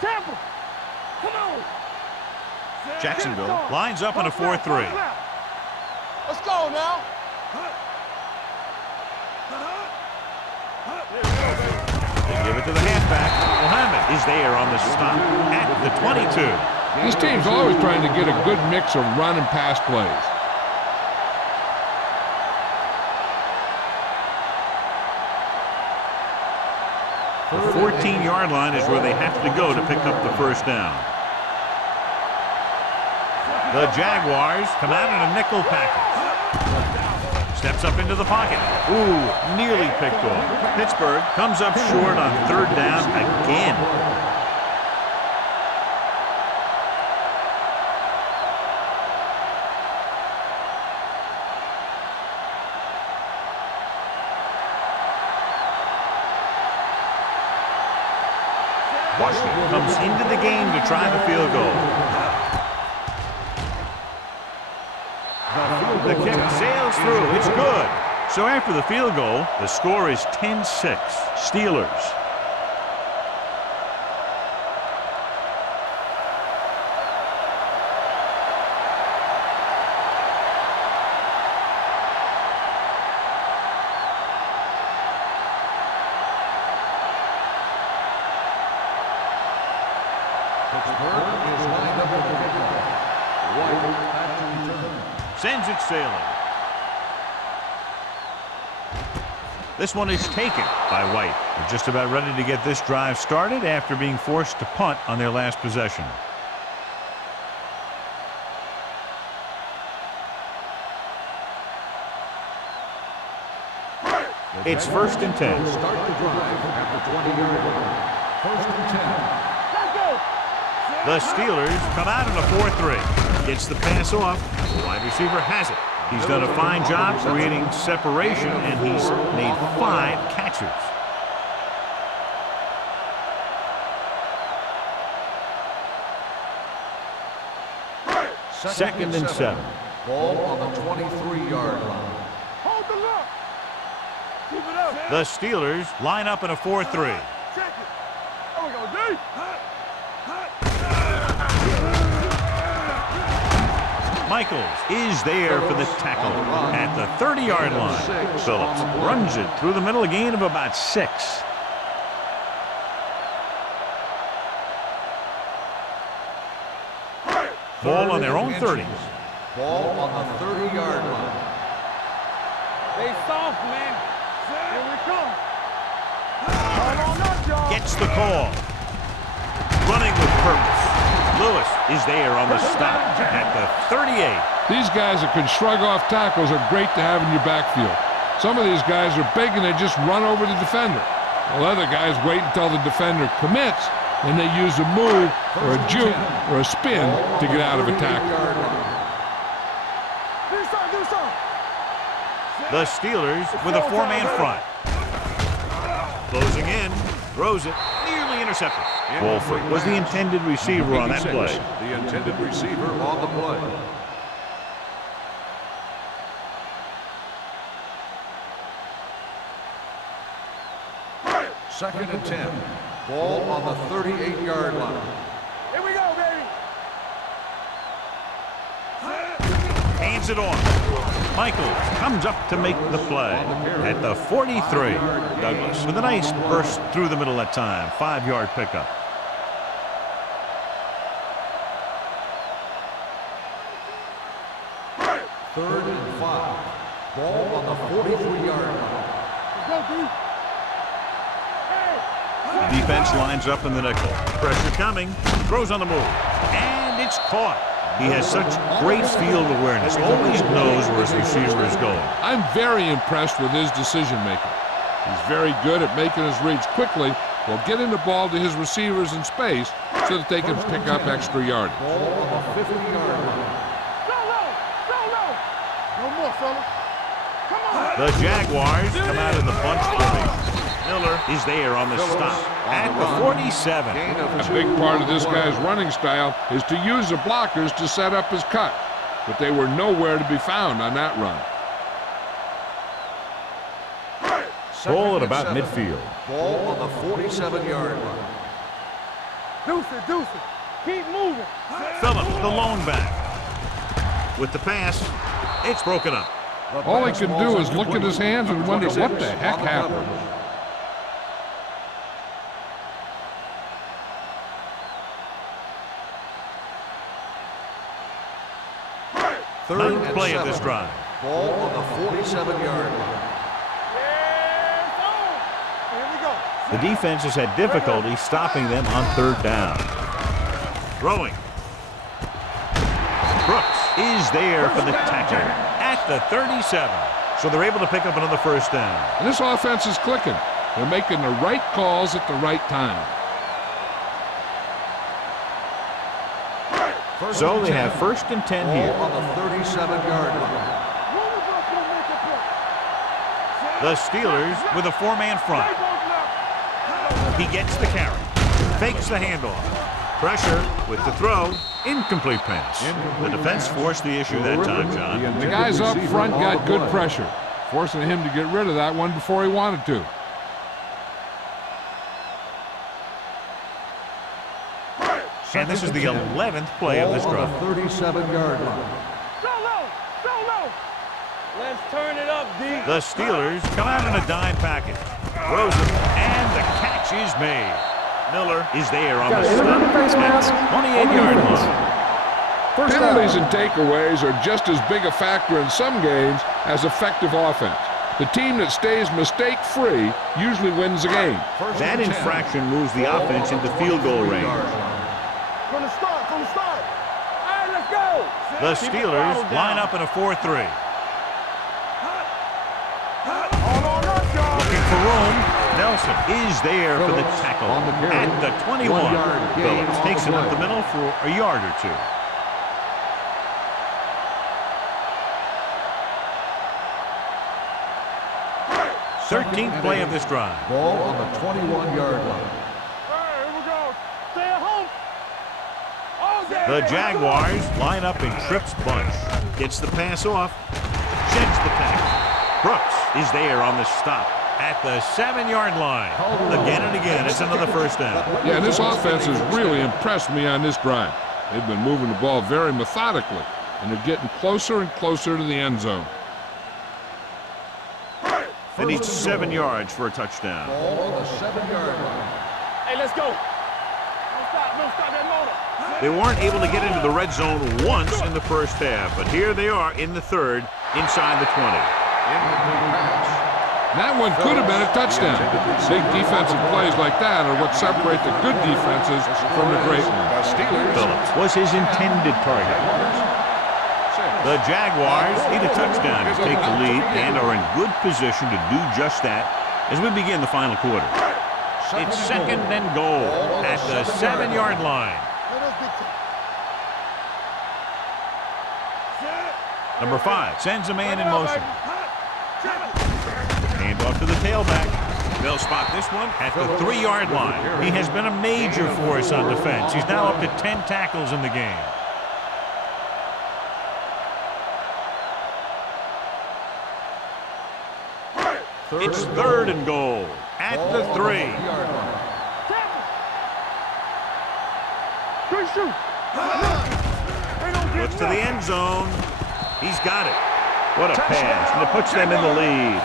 Tampa. Come on. Jacksonville lines up in a 4-3. Let's go now. They give it to the halfback. Muhammad is there on the stop at the 22. This team's always trying to get a good mix of run and pass plays. The 14-yard line is where they have to go to pick up the first down. The Jaguars come out in a nickel package. Steps up into the pocket. Ooh, nearly picked off. Pittsburgh comes up short on 3rd down again. Washington comes into the game to try the field goal. The kick sails through. It's good. So after the field goal, the score is 10-6. Steelers. Pittsburgh is lined up with the football. White back to return. Sends it sailing. This one is taken by White. They're just about ready to get this drive started after being forced to punt on their last possession. It's 1st and 10. Start the drive at the 20-yard line. 1st and 10. The Steelers come out in a 4-3. Gets the pass off. The wide receiver has it. He's done a fine job creating separation, and he's made 5 catches. Second and 7. Ball on the 23-yard line. Hold the look. Keep it up. The Steelers line up in a 4-3. Check it. There we go, D. Michaels is there for the tackle at the 30-yard line. Phillips runs it through the middle, a gain of about 6. Ball on their own 30. Ball on the 30-yard line. They soft, man. Here we come. Hold on up, y'all. Gets the call. Running with purpose. Lewis is there on the stop at the 38. These guys that can shrug off tackles are great to have in your backfield. Some of these guys are big and they just run over the defender. While other guys wait until the defender commits and they use a move or a juke or a spin to get out of a tackle. Do something. The Steelers with a 4-man front. Closing in. Throws it. Nearly intercepted. Wolford was the intended receiver on that play. The intended receiver on the play. Second and 10. Ball on the 38-yard line. Here we go, baby. Hands it off. Michaels comes up to make the play at the 43. Douglas with a nice burst through the middle that time. 5-yard pickup. Third and 5. Ball on the 43-yard line. Go, D. Hey. Defense lines up in the nickel. Pressure coming. Throws on the move. And it's caught. He has such great field awareness. Always knows where his receiver is going. I'm very impressed with his decision-making. He's very good at making his reads quickly while getting the ball to his receivers in space so that they can pick up extra yardage. Ball on the 50-yard line. Go low! Go low! No more, fella. Come on! The Jaguars come out of the bunch formation. Miller is there on the stop at the 47. A big part of this guy's running style is to use the blockers to set up his cut, but they were nowhere to be found on that run. Ball at about midfield. Ball on the 47-yard line. Deuce it. Keep moving. Phillips, the lone back. With the pass, it's broken up. All he can do is look at his hands and wonder what the heck happened. Ninth play of this drive. Ball on the 47-yard line. Here we go. The defense has had difficulty stopping them on third down. Throwing. Brooks is there for the tackle at the 37. So they're able to pick up another first down. And this offense is clicking. They're making the right calls at the right time. So they have first and 10 Ball here. on the 37-yard line. The Steelers with a four-man front. He gets the carry. Fakes the handoff. Pressure with the throw. Incomplete pass. The defense forced the issue that time, John. The guys up front got good pressure, forcing him to get rid of that one before he wanted to. And this is the 11th play of this Ball on drive. the 37-yard line. Go low. Let's turn it up, D. The Steelers come out in a dime package. Throws it, and the catch is made. Miller is there on the stop face mask. at the 28-yard line. First Penalties down. and takeaways are just as big a factor in some games as effective offense. The team that stays mistake-free usually wins the game. That infraction moves the offense into field goal range. From the start. All right, let's go. The Steelers line up in a 4-3. All on us, y'all. Looking for room. Nelson is there for the tackle on the carry. at the 21. 1 yard gain Phillips on takes the it up play. the middle for a yard or two. Thirteenth play of this drive. Ball on the 21-yard line. All right, here we go. Stay at home. All day. The Jaguars line up in Tripp's bunch. Gets the pass off. Sheds the tackle. Brooks is there on the stop at the 7-yard line. Again and again, it's another first down. Yeah, this offense has really impressed me on this drive. They've been moving the ball very methodically, and they're getting closer and closer to the end zone. They need 7 yards for a touchdown. Ball on the 7-yard line. Hey, let's go. Don't stop that motor. They weren't able to get into the red zone once in the first half, but here they are in the third, inside the 20. Incomplete pass. That one could have been a touchdown. Big defensive plays like that are what separate the good defenses from the great ones. Phillips was his intended target. The Jaguars need a touchdown to take the lead and are in good position to do just that as we begin the final quarter. It's second and goal at the 7-yard line. Number 5 sends a man in motion. Hand off to the tailback. They'll spot this one at the 3-yard line. He has been a major force on defense. He's now up to 10 tackles in the game. It's third and goal at the 3. Good shoot. Looks to the end zone. He's got it. What a pass, and it puts them in the lead.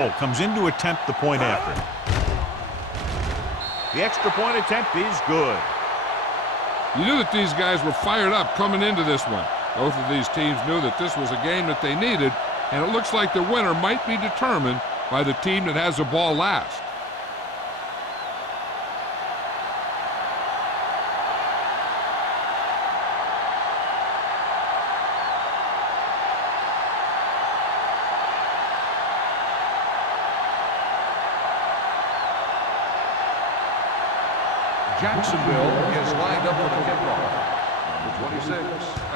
Holt comes in to attempt the point after. The extra point attempt is good. You knew that these guys were fired up coming into this one. Both of these teams knew that this was a game that they needed, and it looks like the winner might be determined by the team that has the ball last. Jacksonville is lined up for the kickoff. Number 26.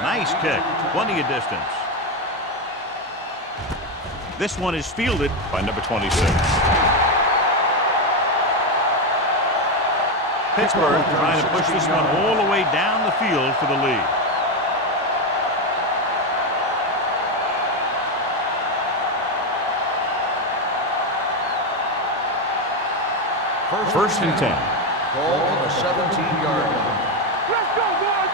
Nice kick. Plenty of distance. This one is fielded by number 26. Pittsburgh trying to push this one all the way down the field for the lead. First and 10. Ball on the 17-yard line. Let's go, boys!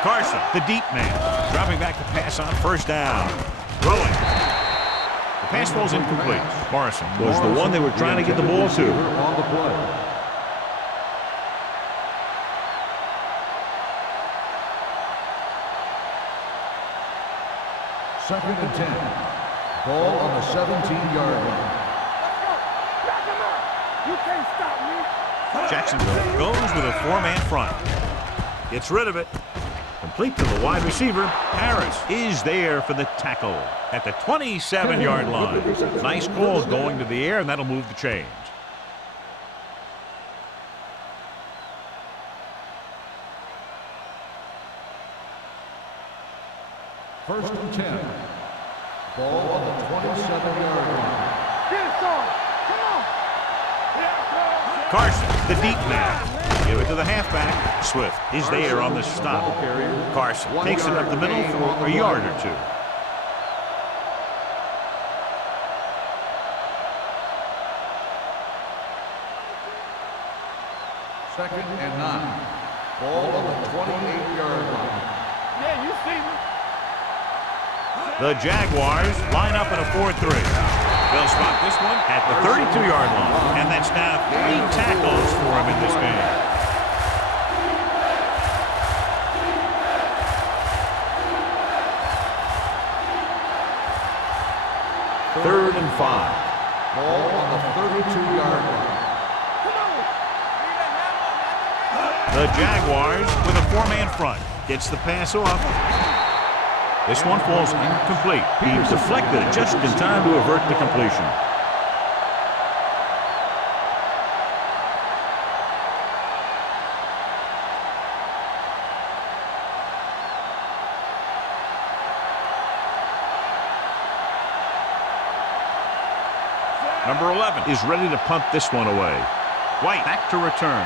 Carson, the deep man, dropping back to pass on first down. Throwing. The pass ball's incomplete. Morrison was the one they were trying to get the ball to. On the play. Second and 10. Ball on the 17-yard line. You can't stop me. Jacksonville goes with a four-man front. Gets rid of it. Complete to the wide receiver. Harris is there for the tackle at the 27-yard line. Nice call going to the air, and that'll move the chains. First and 10. Ball on the 27-yard line. Get it, son. Come on. Carson, the deep man. Give it to the halfback. Swift is there on the stop. Carson takes it up the middle for a yard or two. Second and 9. Ball on the 28-yard line. Yeah, you see me. The Jaguars line up in a 4-3. They'll spot this one at the 32-yard line, and that's now 3 tackles for him in this game. Third and 5. Ball on the 32-yard line. The Jaguars with a four-man front. Gets the pass off. This one falls incomplete. He deflected it just in time to avert the completion. Number 11 is ready to punt this one away. White back to return.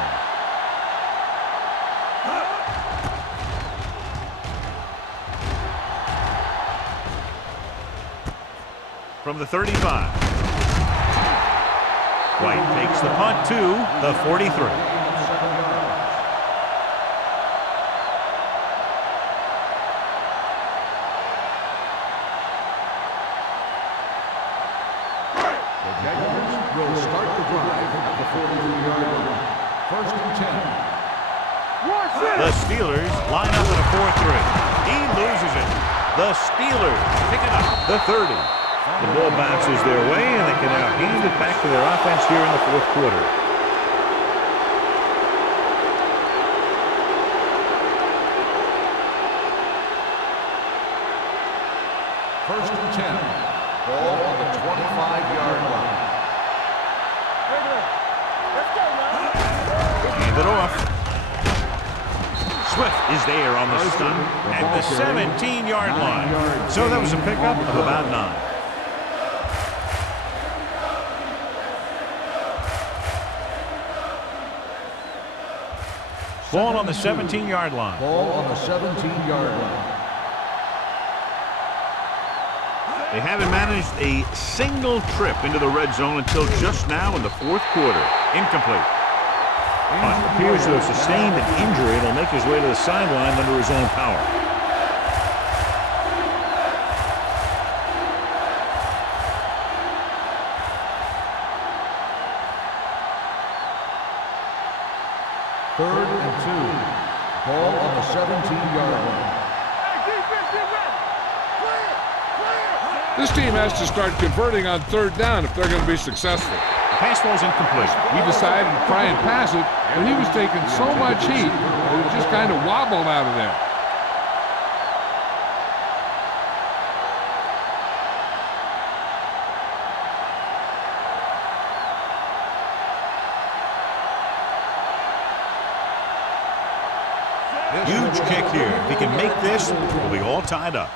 From the 35. White takes the punt to the 43. Will start the drive at the 43-yard line. First and 10. The Steelers line up in a 4-3. He loses it. The Steelers pick it up. The 30. The ball bounces their way, and they can now hand it back to their offense here in the fourth quarter. First and 10. Ball on the 25-yard line. Hand it off. Swift is there on the stop at the 17-yard line. So that was a pickup of about 9. Ball on the 17-yard line. Ball on the 17-yard line. They haven't managed a single trip into the red zone until just now in the fourth quarter. Incomplete. Hunt appears to have sustained an injury and will make his way to the sideline under his own power. Ball on the 17-yard line. This team has to start converting on third down if they're going to be successful. The pass ball's incomplete. He decided to try and pass it, but he was taking so much heat that it just kind of wobbled out of there. Huge kick here. If he can make this, we'll be all tied up.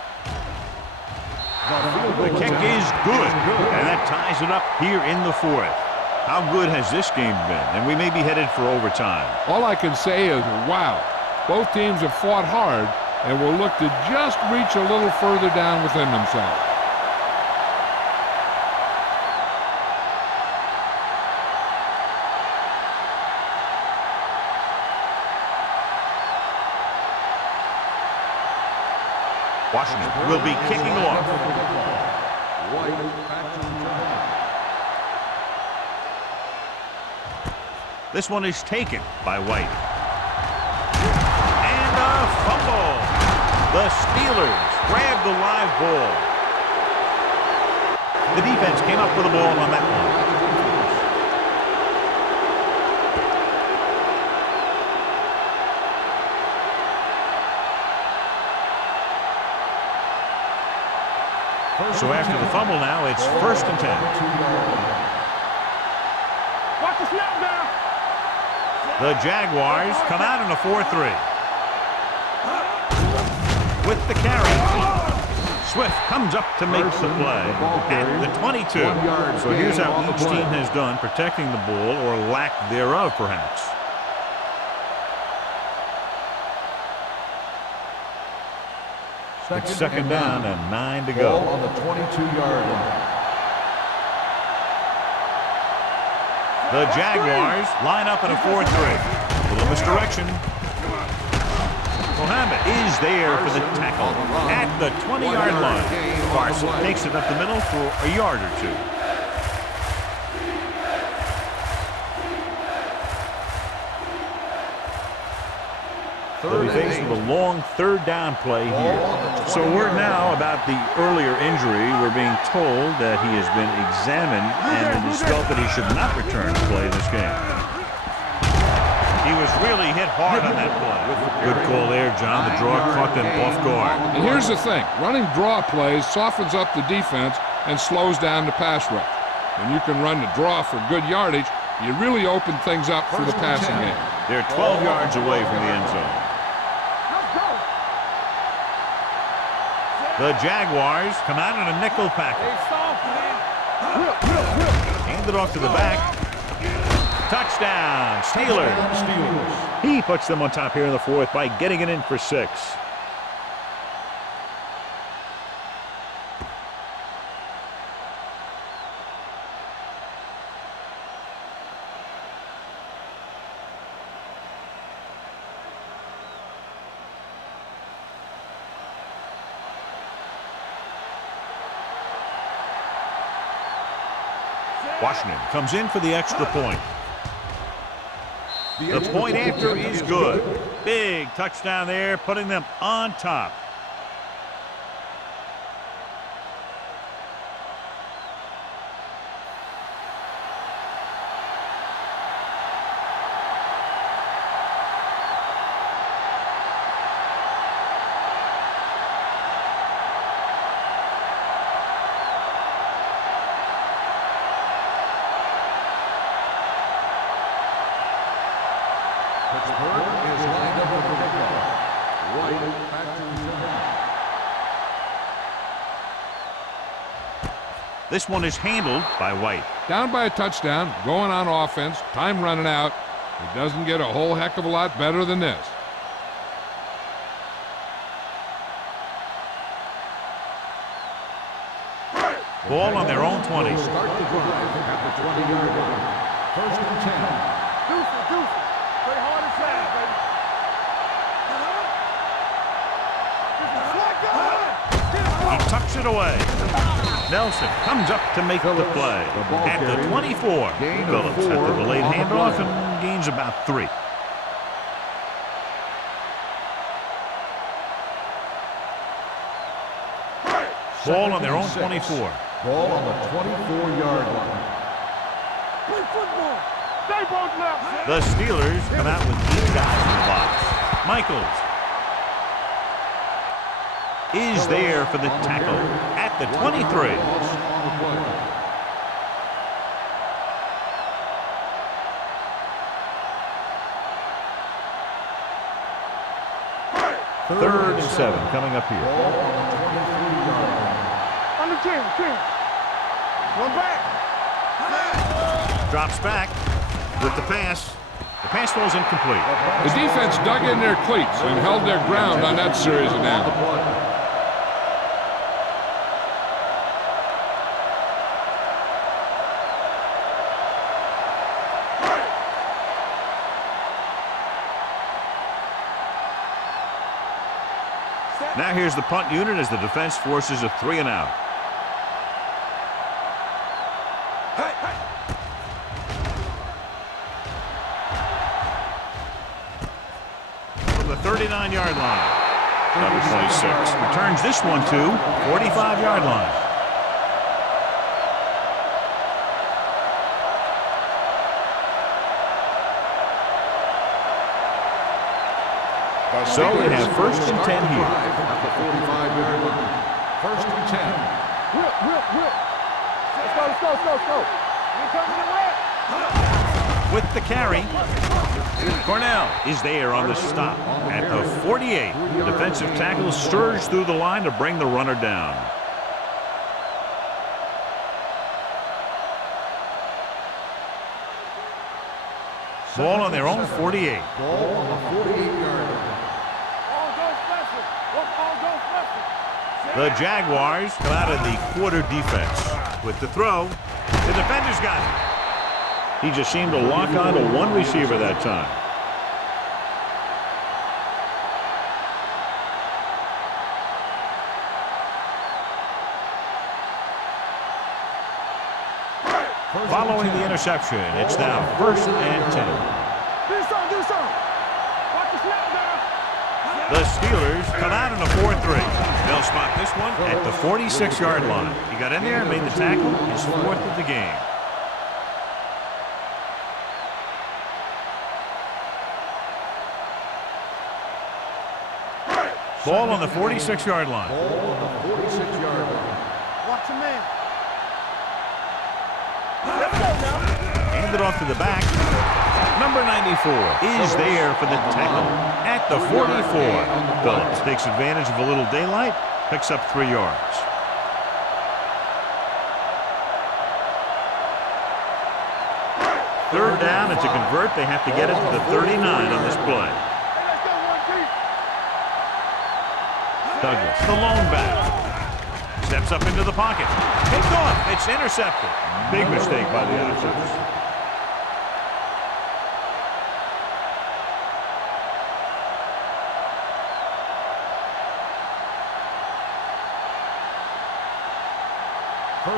The kick is good, and that ties it up here in the fourth. How good has this game been? And we may be headed for overtime. All I can say is, wow. Both teams have fought hard and will look to just reach a little further down within themselves. Washington will be kicking off. This one is taken by White. And a fumble. The Steelers grab the live ball. The defense came up with a ball on that one. So after the fumble now, it's 1st and 10. Watch the snap down. The Jaguars come out in a 4-3. With the carry, Swift comes up to make the play at the 22. So here's how each team has done protecting the ball, or lack thereof, perhaps. It's 2nd down and 9 to go. Ball on the 22-yard line. The Jaguars line up in a 4-3. Little misdirection. Mohammed is there for the tackle at the 20-yard line. Carson takes it up the middle for a yard or two. They'll be faced with a long 3rd down play here. So word now about the earlier injury. We're being told that he has been examined and it is felt that he should not return to play this game. He was really hit hard on that play. Good call there, John. The draw caught them off guard. And here's the thing. Running draw plays softens up the defense and slows down the pass rush. When you can run the draw for good yardage, you really open things up for the passing game. They're 12 yards away from the end zone. The Jaguars come out in a nickel package. Hand it off to the back. Touchdown, Steelers. He puts them on top here in the 4th by getting it in for 6. Washington comes in for the extra point. The point after is good. Big touchdown there, putting them on top. This one is handled by White. Down by a touchdown, going on offense, time running out. It doesn't get a whole heck of a lot better than this. Ball on their own 20. Start the drive at the 20-yard line. 1st and 10. Deuce. Play hard and fast, baby. He tucks it away. Nelson comes up to make the play at the 24. Phillips at the delayed handoff and gains about 3. Ball on their own 24. Ball on the 24-yard line. Play football. Stay both left. The Steelers come out with 8 guys in the box. Michaels is there for the tackle at the 23. Third and 7 coming up here. On the 10. One back. Drops back with the pass. The pass falls incomplete. The defense dug in their cleats and held their ground on that series of downs. Now here's the punt unit as the defense forces a 3 and out. From the 39-yard line. Number 26 returns this one to 45-yard line. So we have first and 10 here. At the 45-yard line. First and 10. Whip. Let's go. You coming to whip? With the carry, Cornell is there on the stop at the 48. The defensive tackle surged through the line to bring the runner down. Ball on their own 48. Ball on the 48-yard line. The Jaguars come out of the quarter defense. With the throw, the defender's got it. He just seemed to lock on to one receiver that time. Following the interception, it's now first and 10. Do something. Watch the snap down. The Steelers come out in a 4-3. They'll spot this one at the 46-yard line. He got in there and made the tackle, his 4th of the game. Ball on the 46-yard line. Ball on the 46-yard line. Watch the man. Handed off to the back. Number 94 is there for the tackle at the 44. Phillips takes advantage of a little daylight, picks up 3 yards. Third down, and to convert, they have to get it to the 39 on this play. Douglas, the lone back. Steps up into the pocket. Picked off. It's intercepted. Big mistake by the offense.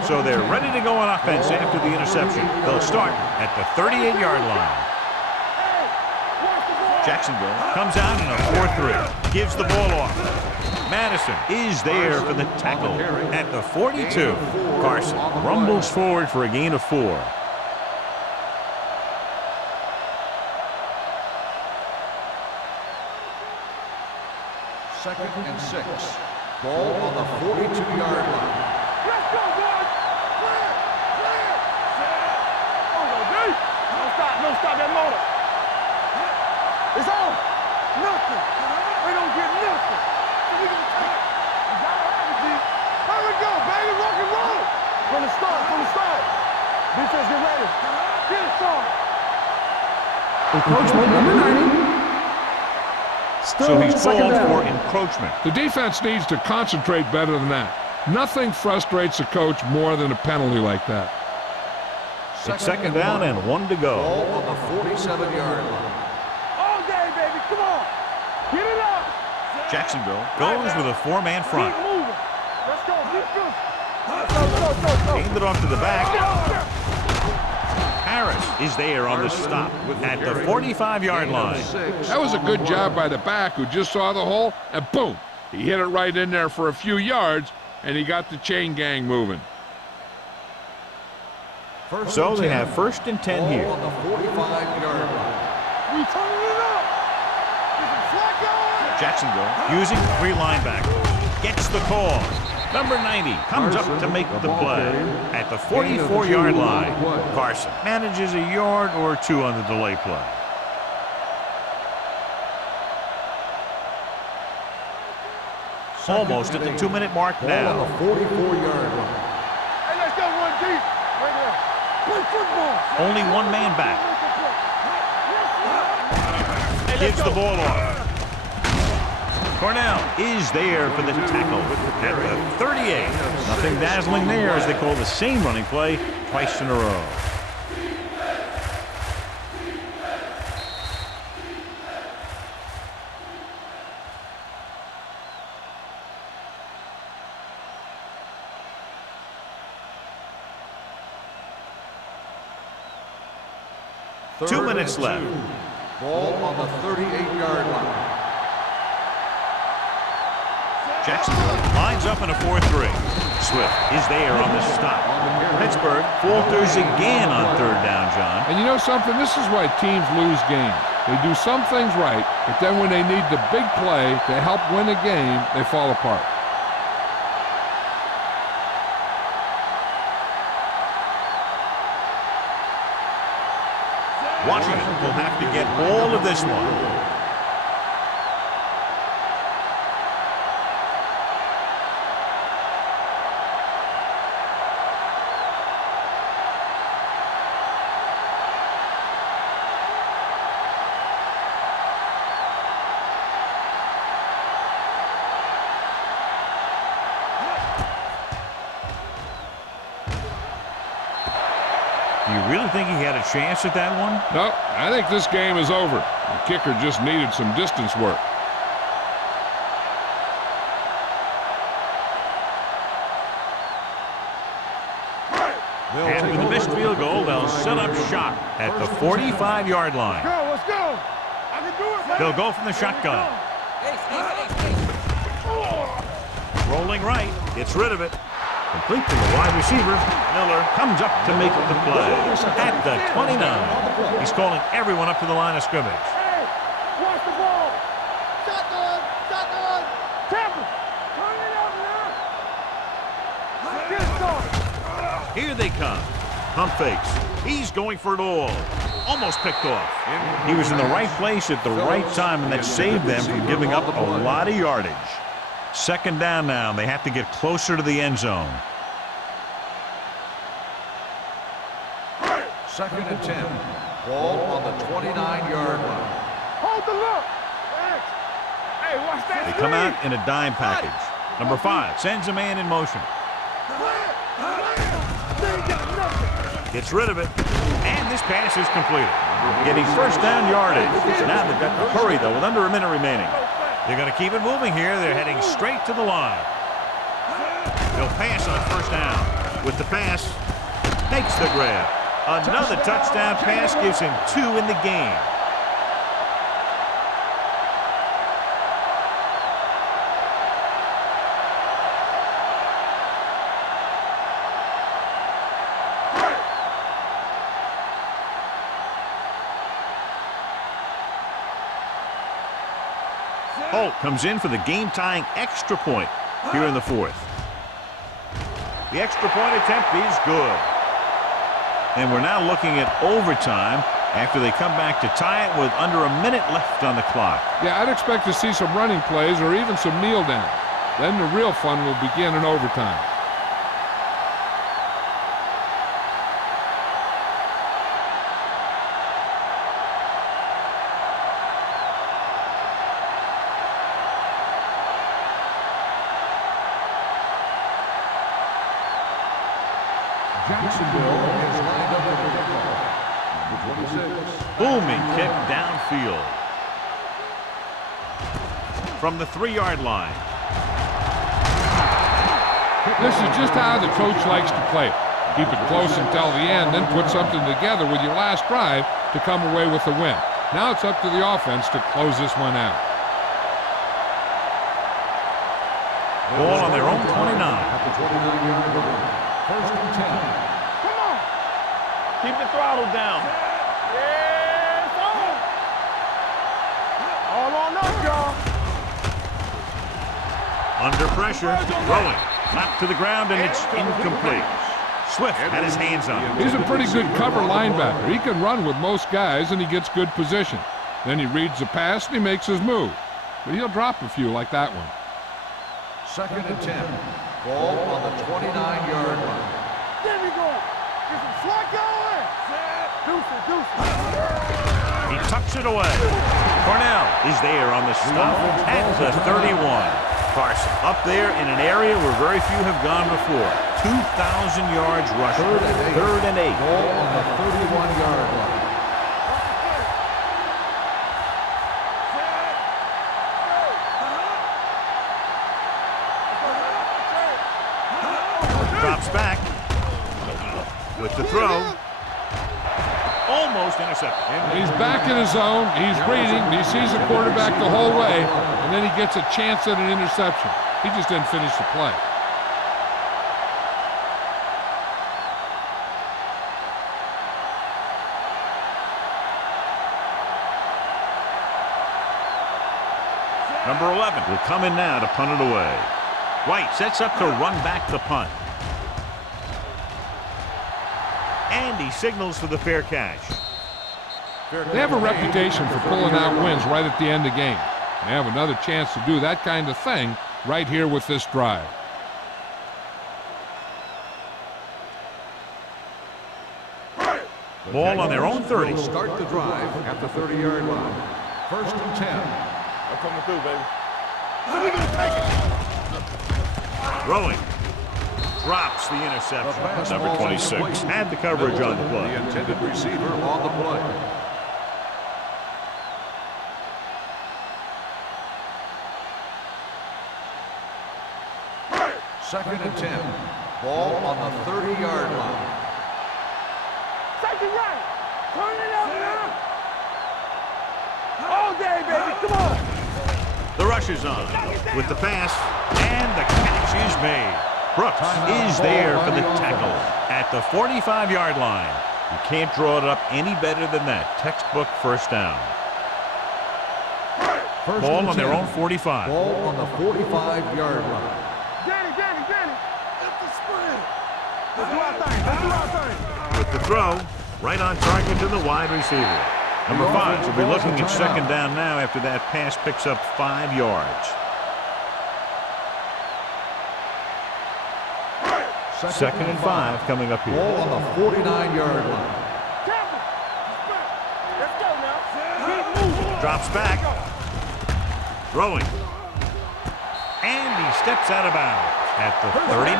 So they're ready to go on offense after the interception. They'll start at the 38-yard line. Jacksonville comes out in a 4-3. Gives the ball off. Madison is there for the tackle at the 42. Carson rumbles forward for a gain of 4. Second and 6. Ball on the 42-yard line. Let's go, boys! Clear! Don't stop that motor. It's on. Nothing. We don't get nothing. We gonna take it. You gotta have it, G. Here we go, baby. Rock and roll. From the start. Defense, get ready. Get it started. Encroachment number 90. So he's called for encroachment. The defense needs to concentrate better than that. Nothing frustrates a coach more than a penalty like that. It's second down and 1 to go. Ball on the 47-yard line. All day, baby. Come on. Get it up. Jacksonville goes with a 4-man front. Keep moving. Let's go. Go. Aimed it off to the back. Harris is there on the stop at the 45-yard line. That was a good job by the back who just saw the hole, and boom, he hit it right in there for a few yards, and he got the chain gang moving. So they have 1st and 10 here. On the 45-yard line. We turning it up. Get some slack on. Jacksonville using 3 linebackers. Gets the call. Number 90 comes up to make the play at the 44-yard line. Carson manages a yard or 2 on the delay play. Almost at the 2-minute mark now. On the 44-yard line. Hey, let's go one deep. Right there. Play football. Only 1 man back. Gives the ball off. Cornell is there for the tackle at the 38. Nothing dazzling there as they call the same running play twice in a row. Third 2 minutes and left. 2. Ball on the 38-yard line. Jacksonville lines up in a 4-3. Swift is there on the stop. Pittsburgh falters again on 3rd down, John. And you know something? This is why teams lose games. They do some things right, but then when they need the big play to help win a game, they fall apart. Washington will have to get all of this one. Do you really think he had a chance at that one? No, I think this game is over. The kicker just needed some distance work. After the missed field goal, they'll set up shop at the 45-yard line. Go, let's go. I can do it, man. They'll go from the shotgun. Rolling right, gets rid of it. Complete to the wide receiver. Miller comes up to make the play at the 29. He's calling everyone up to the line of scrimmage. Hey, watch the ball. Shotgun, shotgun. Tampa, turn it up now. Get it started. Here they come. Pump fakes. He's going for it all. Almost picked off. He was in the right place at the right time, and that saved them from giving up a lot of yardage. 2nd down now. They have to get closer to the end zone. 2nd and 10. Ball on the 29-yard line. Hold the look. Hey, watch that. They come out in a dime package. Number 5 sends a man in motion. Gets rid of it. And this pass is completed. Getting 1st down yardage. Now they've got to hurry, though, with under a minute remaining. They're going to keep it moving here. They're heading straight to the line. They'll pass on 1st down. With the pass, makes the grab. Another touchdown pass gives him 2 in the game. Holt comes in for the game-tying extra point here in the 4th. The extra point attempt is good. And we're now looking at overtime after they come back to tie it with under a minute left on the clock. Yeah, I'd expect to see some running plays or even some kneel down. Then the real fun will begin in overtime. Jacksonville is lined up at the football. Number 26. Booming kick downfield. From the 3-yard line. This is just how the coach likes to play it. Keep it close until the end, then put something together with your last drive to come away with the win. Now it's up to the offense to close this one out. Ball on their own 29. At the 29-yard line. First and 10. Come on. Keep the throttle down. Yes, on. All on up, y'all. Under pressure, throwing. Knocked to the ground, and it's incomplete. Swift had his hands on it. He's a pretty good cover linebacker. He can run with most guys, and he gets good position. Then he reads the pass, and he makes his move. But he'll drop a few like that one. Second and 10. Ball on the 29-yard line. There we go. Get some slack going. Deuce. He tucks it away. Cornell is there on the stop at the 31. Carson up there in an area where very few have gone before. 2,000 yards rushing. Third and 8. Ball on the 31-yard line. Drops back with the throw. Almost intercepted. He's back in his zone. He's reading. He sees the quarterback the whole way, and then he gets a chance at an interception. He just didn't finish the play. Number 11 will come in now to punt it away. White sets up to run back the punt. And he signals for the fair catch. They have a reputation for pulling out wins right at the end of games. They have another chance to do that kind of thing right here with this drive. Ball on their own 30. Will start the drive at the 30-yard line. First and 10. I'm coming through, baby. We're going to take it. Throwing. Drops the interception. Number 26 had the coverage on the play. The intended receiver on the play. Second and 10. Ball on the 30-yard line. Take it right. Turn it up now. All day, baby. Come on. The rush is on with the pass, and the catch is made. Brooks is there for the tackle at the 45-yard line. You can't draw it up any better than that. Textbook first down. Ball on their own 45. Ball on the 45-yard line. Danny. It's the spread. Let's do our thing. With the throw, right on target to the wide receiver. Number 5 will be looking at second down now after that pass picks up 5 yards. Second and 5 coming up here. Ball on the 49-yard line. Let's go now. Keep moving. Drops back. Throwing. And he steps out of bounds at the 39.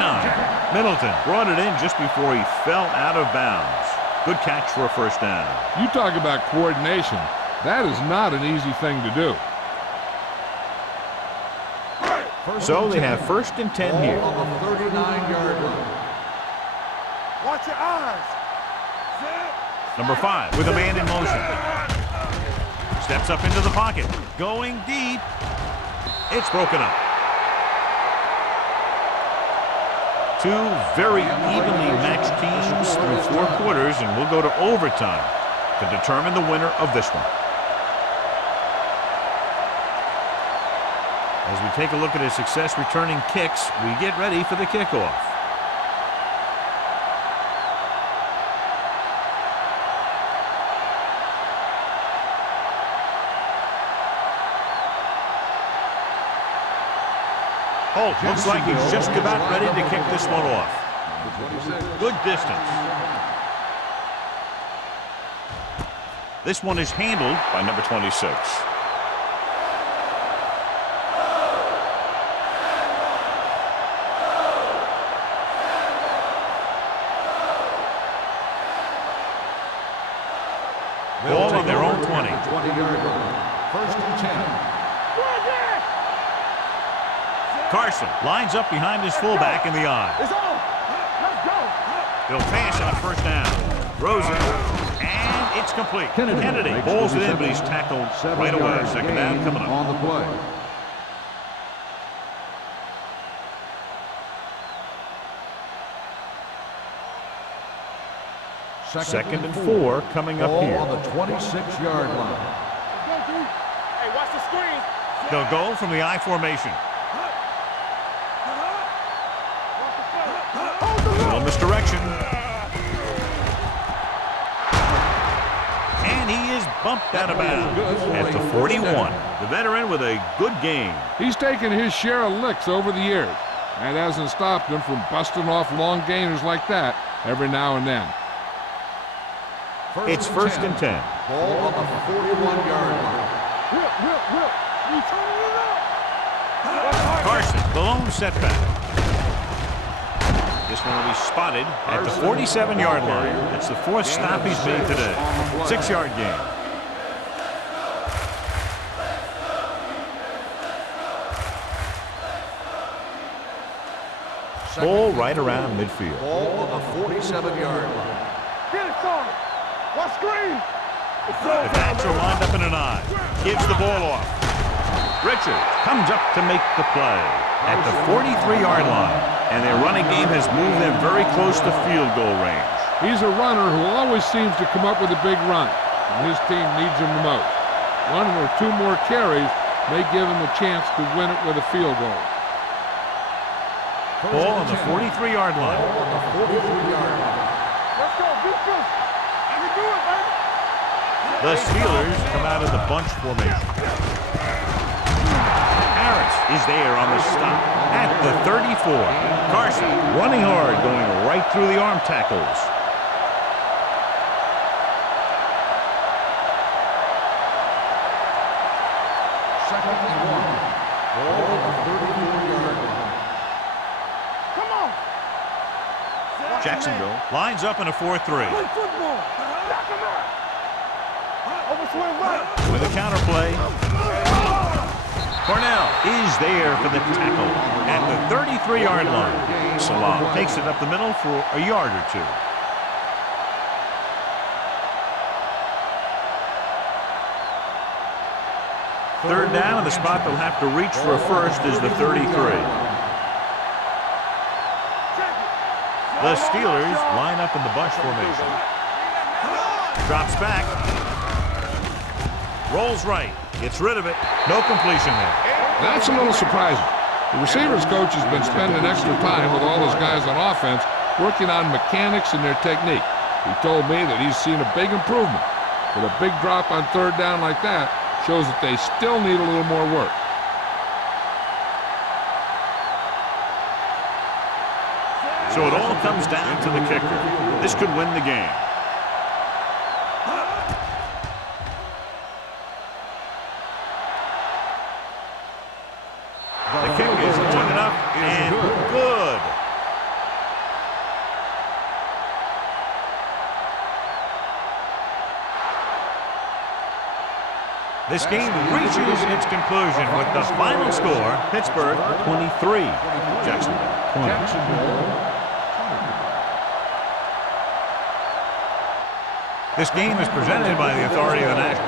Middleton brought it in just before he fell out of bounds. Good catch for a first down. You talk about coordination. That is not an easy thing to do. So they have first and 10 here. Ball on the 39-yard line. Watch your eyes. Number 5 with a man in motion. Steps up into the pocket. Going deep. It's broken up. Two very evenly matched teams through 4 quarters, and we'll go to overtime to determine the winner of this one. As we take a look at his success returning kicks, we get ready for the kickoff. Holt looks like he's just about ready to kick this one off. Good distance. This one is handled by number 26. Ball on their own 20. 20-yard line. First and 10. Carson lines up behind his fullback in the eye. It's on. Let's go. He'll pass on first down. Throws it. And it's complete. Kennedy pulls it in, but he's tackled right away. Second down coming up. On the play. Second and 4 coming up Ball here. on the 26-yard line. Hey, watch the screen. They'll go from the I formation. Little misdirection. And he is bumped out of bounds at the 41. The veteran with a good game. He's taken his share of licks over the years. That hasn't stopped him from busting off long gainers like that every now and then. It's first and 10. Ball on the 41-yard line. Whip. You turning it up. Carson, the lone setback. This one will be spotted at the 47-yard line. That's the 4th stop he's made today. 6-yard gain. Ball right around midfield. Ball on the 47-yard line. Get it, son. Watch screen. The backs are lined up in an I. Gives the ball off. Richard comes up to make the play at the 43-yard line. And their running game has moved them very close to field goal range. He's a runner who always seems to come up with a big run, and his team needs him the most. 1 or 2 more carries may give him a chance to win it with a field goal. Ball on the 43-yard line. Ball on the 43-yard line. Let's go. Beat this. I can do it, baby. The Steelers come out of the bunch formation. Harris is there on the stop at the 34. Carson running hard, going right through the arm tackles. Second and 1. Ball on the 34-yard line. Come on. Jacksonville lines up in a 4-3. Play football. Knock him out. Overswing right. With a counterplay. Cornell is there for the tackle at the 33-yard line. Salah takes it up the middle for a yard or 2. Third down, and the spot they'll have to reach for a first is the 33. The Steelers line up in the bunch formation. Drops back. Rolls right. Gets rid of it. No completion there. That's a little surprising. The receivers coach has been spending extra time with all those guys on offense working on mechanics and their technique. He told me that he's seen a big improvement. But a big drop on third down like that shows that they still need a little more work. So it all comes down to the kicker. This could win the game. The kick is pointed up and good. This game reaches its conclusion with the final score, Pittsburgh 23, Jacksonville 20. This game is presented by the authority of the National.